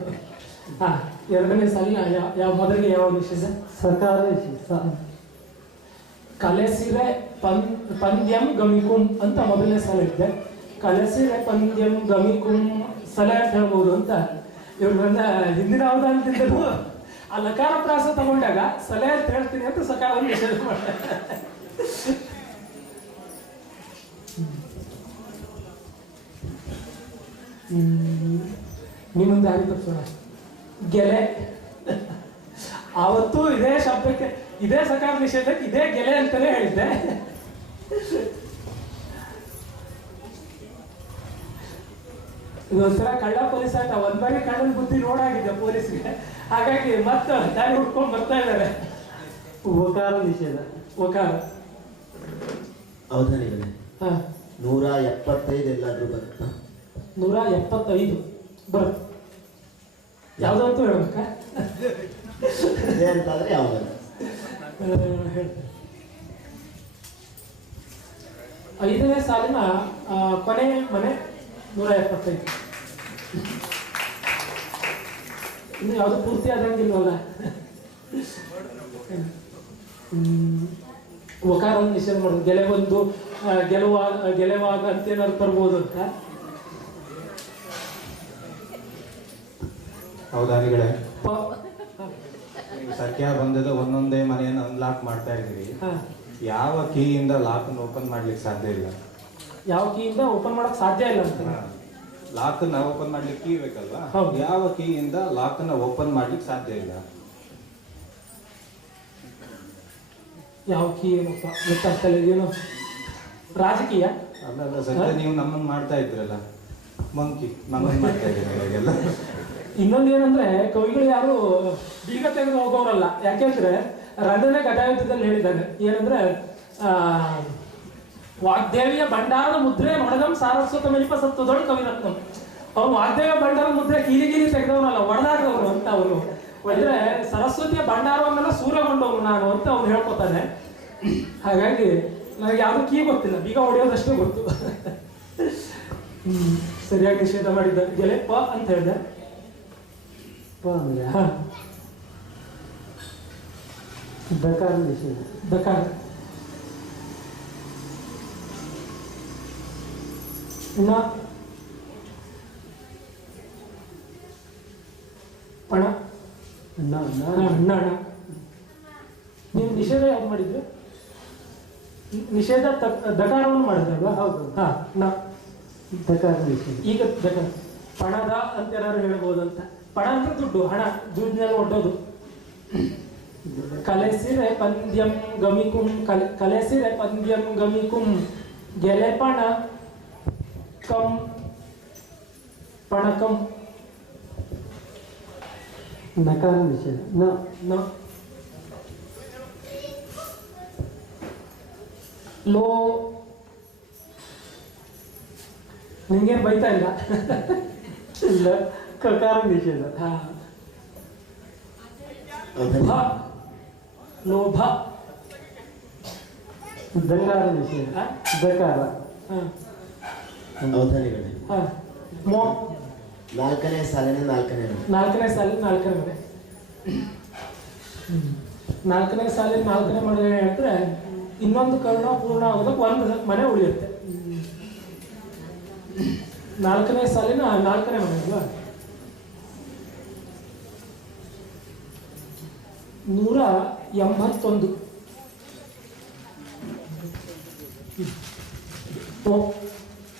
ಹಾ, ಎರಡನೇ ಸಾಲಿನ ಯಾವ ಮೊದಲಿಗೆ ಯಾವ ವಿಷಯ? ಸಕಾರ ವಿಷಯ. ಕಲೆಸಿರೆ ಪಂದ್ಯಂ ಗಮಿಕುಂ ಅಂತ ಮೊದಲನೇ ಸಾಲ ಇದ್ದೆ. ಕಲೆಸಿರೆ ಪಂದ್ಯಂ ಗಮಿಕುಂ ಸಲಹೆ ಅಂತ ಹೇಳ್ಬೋದು ಅಂತ. ಇವ್ರು ನನ್ನ ಹಿಂದಿನ ಅವಧಾನದಿಂದಲೂ ಆ ಲಕಾರ ಪ್ರಾಸ ತಗೊಂಡಾಗ ಸಲಹೆ ಅಂತ ಹೇಳ್ತೀನಿ ಅಂತ ಸಕಾರವನ್ನು ನಿಷೇಧ ಮಾಡ್ತಾರೆ. ನಿಮ್ಮೊಂದು ದಾರಿ ತಪ್ಪಿಸೋಣ. ಗೆಲೆ. ಆವತ್ತು ಇದೇ ಶಬ್ದಕ್ಕೆ, ಇದೇ ಸಕಾರ ನಿಷೇಧಕ್ಕೆ ಇದೇ ಗೆಲೆ ಅಂತಾನೆ ಹೇಳಿದ್ದೆ. ಇದೊಂಥರ ಕಳ್ಳ ಪೊಲೀಸ್ ಆಟ. ಒಂದ್ ಬಾರಿ ಕಳ್ಳನ ಬುದ್ಧಿ ನೋಡಾಗಿದೆ ಪೊಲೀಸ್ಗೆ, ಹಾಗಾಗಿ ಮತ್ತೆ ದಾರಿ ಹುಡ್ಕೊಂಡು ಬರ್ತಾ ಇದ್ದಾರೆ. ಓಕಾರ ನಿಷೇಧ. ಓಕಾರ ಅವಧಾನಿಗಳೇ, 175 ಎಲ್ಲಾದ್ರೂ ಬರುತ್ತಾ? 175 ಬರುತ್ತೆ. ಯಾವ್ದಂತೂ ಹೇಳ್ಬೇಕಾ? ಅದೇ ಅಂತಾದ್ರೆ ಯಾವ್ದಲ್ಲ ಹೇಳ್ತೇನೆ. 5ನೇ ಸಾಲಿನ ಕೊನೆ ಮನೆ 175. ಇನ್ನು ಯಾವುದು ಪೂರ್ತಿ ಆದಂಗಿಲ್ವಲ್ಲ. ಒಕಾರವನ್ನು ನಿಷೇಧ ಮಾಡೋದು. ಗೆಲುವಾಗ ಅಂತೇನಾದ್ರು ಬರ್ಬೋದು ಅಂತ. ಹೌದಾನಿಗಳೇ, ನೀವು ಸಂಖ್ಯಾ ಬಂದದ ಒಂದೊಂದೇ ಮನೆಯನ್ನು ಅನ್ಲಾಕ್ ಮಾಡ್ತಾ ಇದ್ದೀರಿ. ಯಾವ ಕೀಯಿಂದ ಲಾಕ್ ಅನ್ನು ಓಪನ್ ಮಾಡ್ಲಿಕ್ಕೆ ಸಾಧ್ಯ ಇಲ್ಲ. ಯಾವ ಕೀಯಿಂದ ಓಪನ್ ಮಾಡಕ್ ಸಾಧ್ಯ ಇಲ್ಲ ಅಂತ. ಲಾಕ್ ಅನ್ನ ಓಪನ್ ಮಾಡ್ಲಿಕ್ಕೆ ಕೀ ಬೇಕಲ್ವಾ? ಯಾವ ಕೀಯಿಂದ ಲಾಕ್ ಅನ್ನ ಓಪನ್ ಮಾಡ್ಲಿಕ್ಕೆ ಸಾಧ್ಯ ಇಲ್ಲ. ಯಾವ ಕೀ ಏನಪ್ಪ ಗೊತ್ತಾಗ್ತಲ್ಲ. ಇದೇನು ರಾಜಕೀಯ ಅಲ್ಲ, ಸದ್ಯ ನೀವು ನಮ್ಮನ್ನು ಮಾಡ್ತಾ ಇದ್ರಲ್ಲ, ನಮ್ಮನ್ನು ಮಾಡ್ತಾ ಇದ್ದೀರಲ್ಲ. ಇನ್ನೊಂದು ಏನಂದ್ರೆ, ಕವಿಗಳು ಯಾರು ಬೀಗ ತೆಗೆದು ಹೋಗೋರಲ್ಲ. ಯಾಕೆಂದ್ರೆ ರಂಗನೇ ಗದಾಯುದ್ಧದಲ್ಲಿ ಹೇಳಿದ್ದಾನೆ ಏನಂದ್ರೆ, ವಾಗ್ದೇವಿಯ ಭಂಡಾರದ ಮುದ್ರೆ ಹೊಡೆದಂ ಸಾರಸ್ವತ ಮೆಲಿಪ ಸತ್ತದೊಳು ಕವಿರತ್ನಂ. ಅವನು ವಾಗ್ದೇವಿಯ ಭಂಡಾರದ ಮುದ್ರೆ ಕೀಲಿಗಿರಿ ತೆಗೆದವನಲ್ಲ, ಒಡೆದಾಡದವನು ಅಂತ ಅವನು. ಅಂದ್ರೆ ಸರಸ್ವತಿಯ ಭಂಡಾರವನ್ನೆಲ್ಲ ಸೂರ್ಯಗೊಂಡವನು ನಾನು ಅಂತ ಅವ್ನು ಹೇಳ್ಕೊತಾನೆ. ಹಾಗಾಗಿ ನನಗೆ ಯಾವ್ದು ಕೀ ಗೊತ್ತಿಲ್ಲ, ಬೀಗ ಹೊಡೆಯೋದಷ್ಟೇ ಗೊತ್ತು. ಸರಿಯಾಗಿ ನಿಷೇಧ ಮಾಡಿದ್ದ ಗೆಲೆ ಪ ಅಂತ ಹೇಳಿದೆ. ಪ ಅಂದ್ರೆ ಹ ದಕಾರ ನಿಷೇಧ. ದಕಾರ. ಇನ್ನ ಪಣ. ಅಣ್ಣ. ನೀವು ನಿಷೇಧ ಯಾವ್ದು ಮಾಡಿದ್ರು? ನಿಷೇಧ ದಕಾರವನ್ನು ಮಾಡಿದ್ರಲ್ವಾ? ಹೌದು. ಹಾ ನ ದಕಾರ ನಿಷೇಧ. ಈಗ ದಕಾರ ಪಣದ ಅಂತ ಯಾರು ಹೇಳ್ಬೋದು ಅಂತ. ಪಣ ಅಂದ್ರೆ ದುಡ್ಡು, ಹಣ, ದುಡ್ಡಿನಲ್ಲಿ ಒಡ್ಡೋದು. ಕಲೆಸಿರೆ ಪಂದ್ಯಂ ಗಮಿಕುಂ, ಕಲೆಸಿರೆ ಪಂದ್ಯಂ ಗಮಿಕುಂ, ಗೆಲೆ ಪಣ ಕಂ ಪಣಕಂ. ನಕಾರ ನಿಷೇಧ. ನ ಲೋ. ನಿಂಗೇನು ಬೈತಾ ಇಲ್ಲ? ಇಲ್ಲ. ಕಕಾರ ನಿಷೇಧ. ಹಾ. ಭ ಲೋಭ. ದಕಾರ ನಿಷೇಧ. ದಕಾರ. ಅವಧಾನಿಗಳೇ, ಹಾ. ಮೋ. 4ನೇ ಸಾಲಿನ 4ನೇ ಮನೆ. 4ನೇ ಸಾಲಿನ 4ನೇ ಮನೆ. 4ನೇ ಸಾಲಿನ 4ನೇ ಮನೆ ಹೇಳಿದ್ರೆ ಇನ್ನೊಂದು ಕರ್ಣ ಪೂರ್ಣ ಆಗೋದಕ್ಕೆ ಒಂದು ಮನೆ ಉಳಿಯುತ್ತೆ. 4ನೇ ಸಾಲಿನ 4ನೇ ಮನೆ ಅಲ್ವಾ? 181.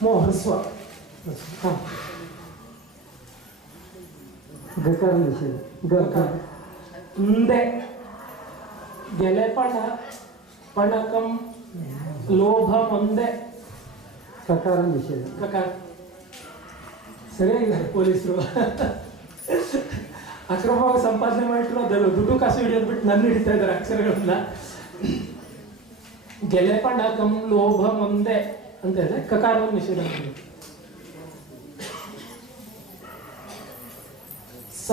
ಮೋ ಹ್ರಸ್ವ. ಹ. ಗಕಾರ ನಿಷೇಧ. ಗಕಾರ. ಮುಂದೆ ಗೆಲೆ ಪಣ ಪಣಕಂ ಲೋಭ ಮುಂದೆ. ಕಕಾರ ನಿಷೇಧ. ಪ್ರಕಾರ. ಸರಿಯಾಗಿದೆ ಪೊಲೀಸರು. ಅಕ್ರಮವಾಗಿ ಸಂಪಾದನೆ ಮಾಡಿದ್ರು ಅದನ್ನು ದುಡ್ಡು ಕಾಸು ಹಿಡಿಯೋದು ಬಿಟ್ಟು ನನ್ನ ಹಿಡಿತಾ ಇದ್ದಾರೆ ಅಕ್ಷರಗಳನ್ನ. ಗೆಲೆ ಪಣಕಂ ಲೋಭ ಮುಂದೆ ಅಂತ ಹೇಳಿದ್ರೆ ಕಕಾರವನ್ನು ನಿಷೇಧ ಮಾಡಿ. ಸ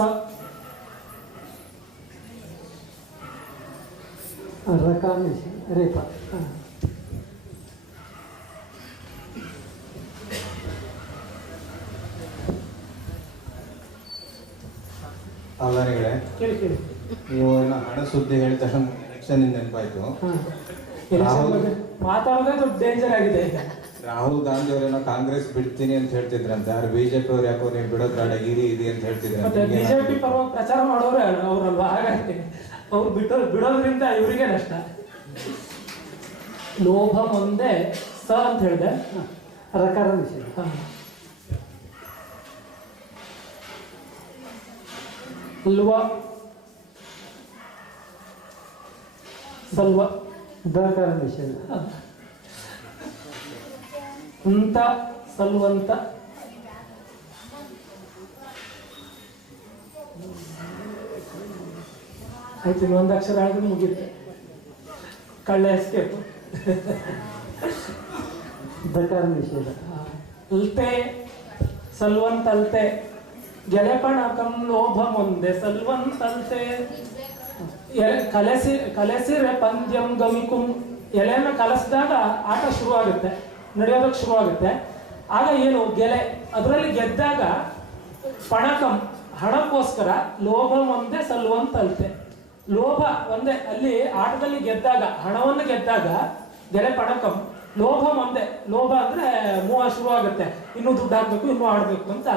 ರಕಾರ ನಿಷೇಧ. ರೇಪ. ಅವಧಾನಿಗಳೇ, ಕೇಳಿ ಕೇಳಿ. ನೀವು ಏನೋ ಹಣ ಸುದ್ದಿ ಹೇಳಿದ ತಕ್ಷಣ ಎಲೆಕ್ಷನ್ ನೆನಪಾಯ್ತು. ಮಾತಾಡೋದೇ ದೊಡ್ಡ ಡೇಂಜರ್ ಆಗಿದೆ ಈಗ. ರಾಹುಲ್ ಗಾಂಧಿ ಅವರೇನೋ ಕಾಂಗ್ರೆಸ್ ಬಿಡ್ತೀನಿ ಅಂತ ಹೇಳ್ತಿದ್ರಂತೆ, ಯಾರು ಬಿಜೆಪಿ ಅವ್ರು ಯಾಕೋ ನೀವು ಬಿಡೋದ್ ಬೇಡ ಇರಿ ಅಂತ ಮತ್ತೆ ಹೇಳ್ತಿದ್ರಂತೆ. ಬಿಜೆಪಿ ಪರವಾಗಿ ಪ್ರಚಾರ ಮಾಡೋರೆ ಅವರಲ್ವಾ? ಹಾಗಾಗಿ ಅವ್ರು ಬಿಡೋದ್ರಿಂದ ಇವರಿಗೆ ನಷ್ಟ. ಲೋಭ ಮುಂದೆ ಸ ಅಂತ ಹೇಳಿದೆ. ರಕಾರ ನಿಷೇಧ. ಅಲ್ವ ಸಲ್ವ. ದಕಾರ ನಿಷೇಧ. ಅಂತ ಸಲ್ವಂತ. ಆಯ್ತು, ಇನ್ನೊಂದು ಅಕ್ಷರ ಆದ್ರೆ ಮುಗಿಯುತ್ತೆ. ಕಳ್ಳ ಎಸ್ಕೇಪ್. ದಕಾರ ನಿಷೇಧ. ಅಲ್ತೆ ಸಲ್ವಂತಲ್ತೆ. ಗೆಳೆಪಣಕಂ ಲೋಭ ಮುಂದೆ ಸಲ್ವಂತಲ್ತೆ. ಕಲೆಸಿರೆ ಪಂದ್ಯಂ ಗಮಿಕುಂ. ಎಲೆಯನ್ನು ಕಲಸಿದಾಗ ಆಟ ಶುರುವಾಗುತ್ತೆ, ನಡೆಯೋದಕ್ಕೆ ಶುರುವಾಗುತ್ತೆ. ಆಗ ಏನು ಗೆಲೆ, ಅದರಲ್ಲಿ ಗೆದ್ದಾಗ ಪಣಕಂ ಹಣಕ್ಕೋಸ್ಕರ ಲೋಭ ಒಂದೇ ಸಲ್ಲುವಂತಲ್ತೆ. ಲೋಭ ಒಂದೇ, ಅಲ್ಲಿ ಆಟದಲ್ಲಿ ಗೆದ್ದಾಗ, ಹಣವನ್ನು ಗೆದ್ದಾಗ ಗೆಲೆ ಪಣಕಂ. ಲೋಭ ಒಂದೇ, ಲೋಭ ಅಂದ್ರೆ ಮೋಹ ಶುರುವಾಗುತ್ತೆ, ಇನ್ನೂ ದುಡ್ಡು ಹಾಕ್ಬೇಕು, ಇನ್ನೂ ಆಡ್ಬೇಕು ಅಂತ.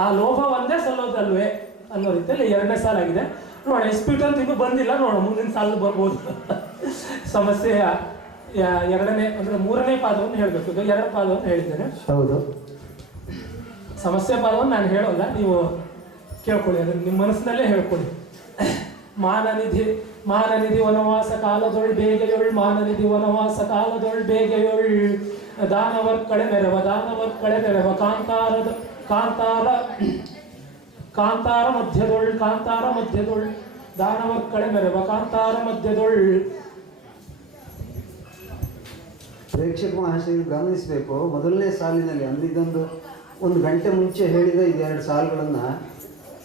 ಆ ಲೋಭ ಒಂದೇ ಸಲ್ಲೋದಲ್ವೇ ಅನ್ನೋ ರೀತಿಯಲ್ಲಿ 2ನೇ ಸಾಲಾಗಿದೆ. ನೋಡ, ಎಸ್ಪೀಟ್ ಅಂತ ಇನ್ನೂ ಬಂದಿಲ್ಲ, ನೋಡ ಮುಂದಿನ ಸಾಲ ಬರ್ಬೋದು. ಸಮಸ್ಯೆಯ 2ನೇ ಅಂದ್ರೆ 3ನೇ ಪಾದವನ್ನು ಹೇಳ್ಬೇಕು. ಈಗ 2 ಪಾದವನ್ನು ಹೇಳಿದ್ದೇನೆ. ಹೌದು. ಸಮಸ್ಯೆ ಪಾದವನ್ನು ನಾನು ಹೇಳೋಲ್ಲ, ನೀವು ಕೇಳ್ಕೊಳ್ಳಿ, ಅದನ್ನು ನಿಮ್ಮ ಮನಸ್ಸಿನಲ್ಲೇ ಹೇಳ್ಕೊಳ್ಳಿ. ಮಾನನಿಧಿ ವನವಾಸ ಕಾಲದೊಳ್ ಬೇಗೆಯೊಳ್. ಮಾನನಿಧಿ ವನವಾಸ ಕಾಲದೊಳ್ ಬೇಗೆಯೊಳ್. ದಾನವರ್ ಕಳೆ ಮೆರವ ಕಾಂತಾರ ಮಧ್ಯದೊಳ್. ದಾನವರ್ ಕಳೆ ಮೆರವ ಕಾಂತಾರ ಮಧ್ಯದೊಳ್. ಪ್ರೇಕ್ಷಕ ಮಹಾಶಯರು ಗಮನಿಸಬೇಕು, ಮೊದಲನೇ ಸಾಲಿನಲ್ಲಿ ಅಂದರೆ ಒಂದು ಗಂಟೆ ಮುಂಚೆ ಹೇಳಿದ 2 ಸಾಲುಗಳನ್ನು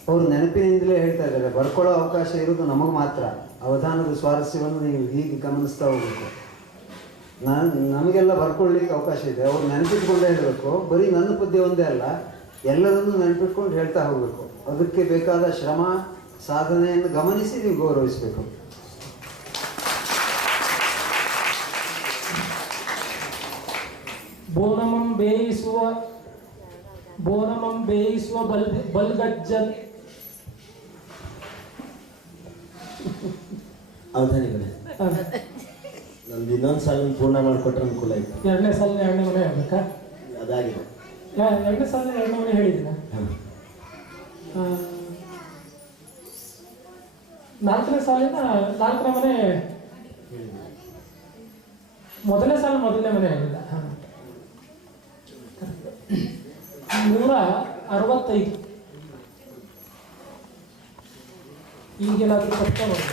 ಅವರು ನೆನಪಿನಿಂದಲೇ ಹೇಳ್ತಾ ಇದ್ದಾರೆ, ಬರ್ಕೊಳ್ಳೋ ಅವಕಾಶ ಇರೋದು ನಮಗೆ ಮಾತ್ರ. ಅವಧಾನದ ಸ್ವಾರಸ್ಯವನ್ನು ನೀವು ಹೀಗೆ ಗಮನಿಸ್ತಾ ಹೋಗ್ಬೇಕು. ನಮಗೆಲ್ಲ ಬರ್ಕೊಳ್ಳಿಕ್ಕೆ ಅವಕಾಶ ಇದೆ, ಅವ್ರು ನೆನಪಿಟ್ಕೊಂಡೇ ಹೇಳಬೇಕು. ಬರೀ ನನ್ನ ಪದ್ಯ ಒಂದೇ ಅಲ್ಲ, ಎಲ್ಲರನ್ನೂ ನೆನಪಿಟ್ಕೊಂಡು ಹೇಳ್ತಾ ಹೋಗಬೇಕು. ಅದಕ್ಕೆ ಬೇಕಾದ ಶ್ರಮ ಸಾಧನೆಯನ್ನು ಗಮನಿಸಿ ನೀವು ಗೌರವಿಸಬೇಕು. ಬೋನಮಂ ಬೇಯಿಸುವ ಬಲ್ಗಜ್ಜಲ್. ಅವಧಾನಿಗಳೇ, ನಮ್ದು ಇನ್ನೊಂದು ಸಾಲ ಪೂರ್ಣ ಮಾಡಿಕೊಟ್ರೆ ಅನುಕೂಲ ಆಯ್ತು. ಎರಡನೇ ಸಾಲ ಎರಡನೇ ಮನೆ ಹೇಳ್ಬೇಕಾ? ಅದಾಗಿದೆ. ಎರಡನೇ ಸಾಲ ಎರಡನೇ ಮನೆ ಹೇಳಿದ್ದೀನ. ನಾಲ್ಕನೇ ಸಾಲಿನ ನಾಲ್ಕನೇ ಮನೆ, ಮೊದಲನೇ ಸಾಲ ಮೊದಲನೇ ಮನೆ ಹೇಳಿಲ್ಲ. 165 ಈಗೇನಾದ್ರೂ ಕಷ್ಟ ನೋಡಿ.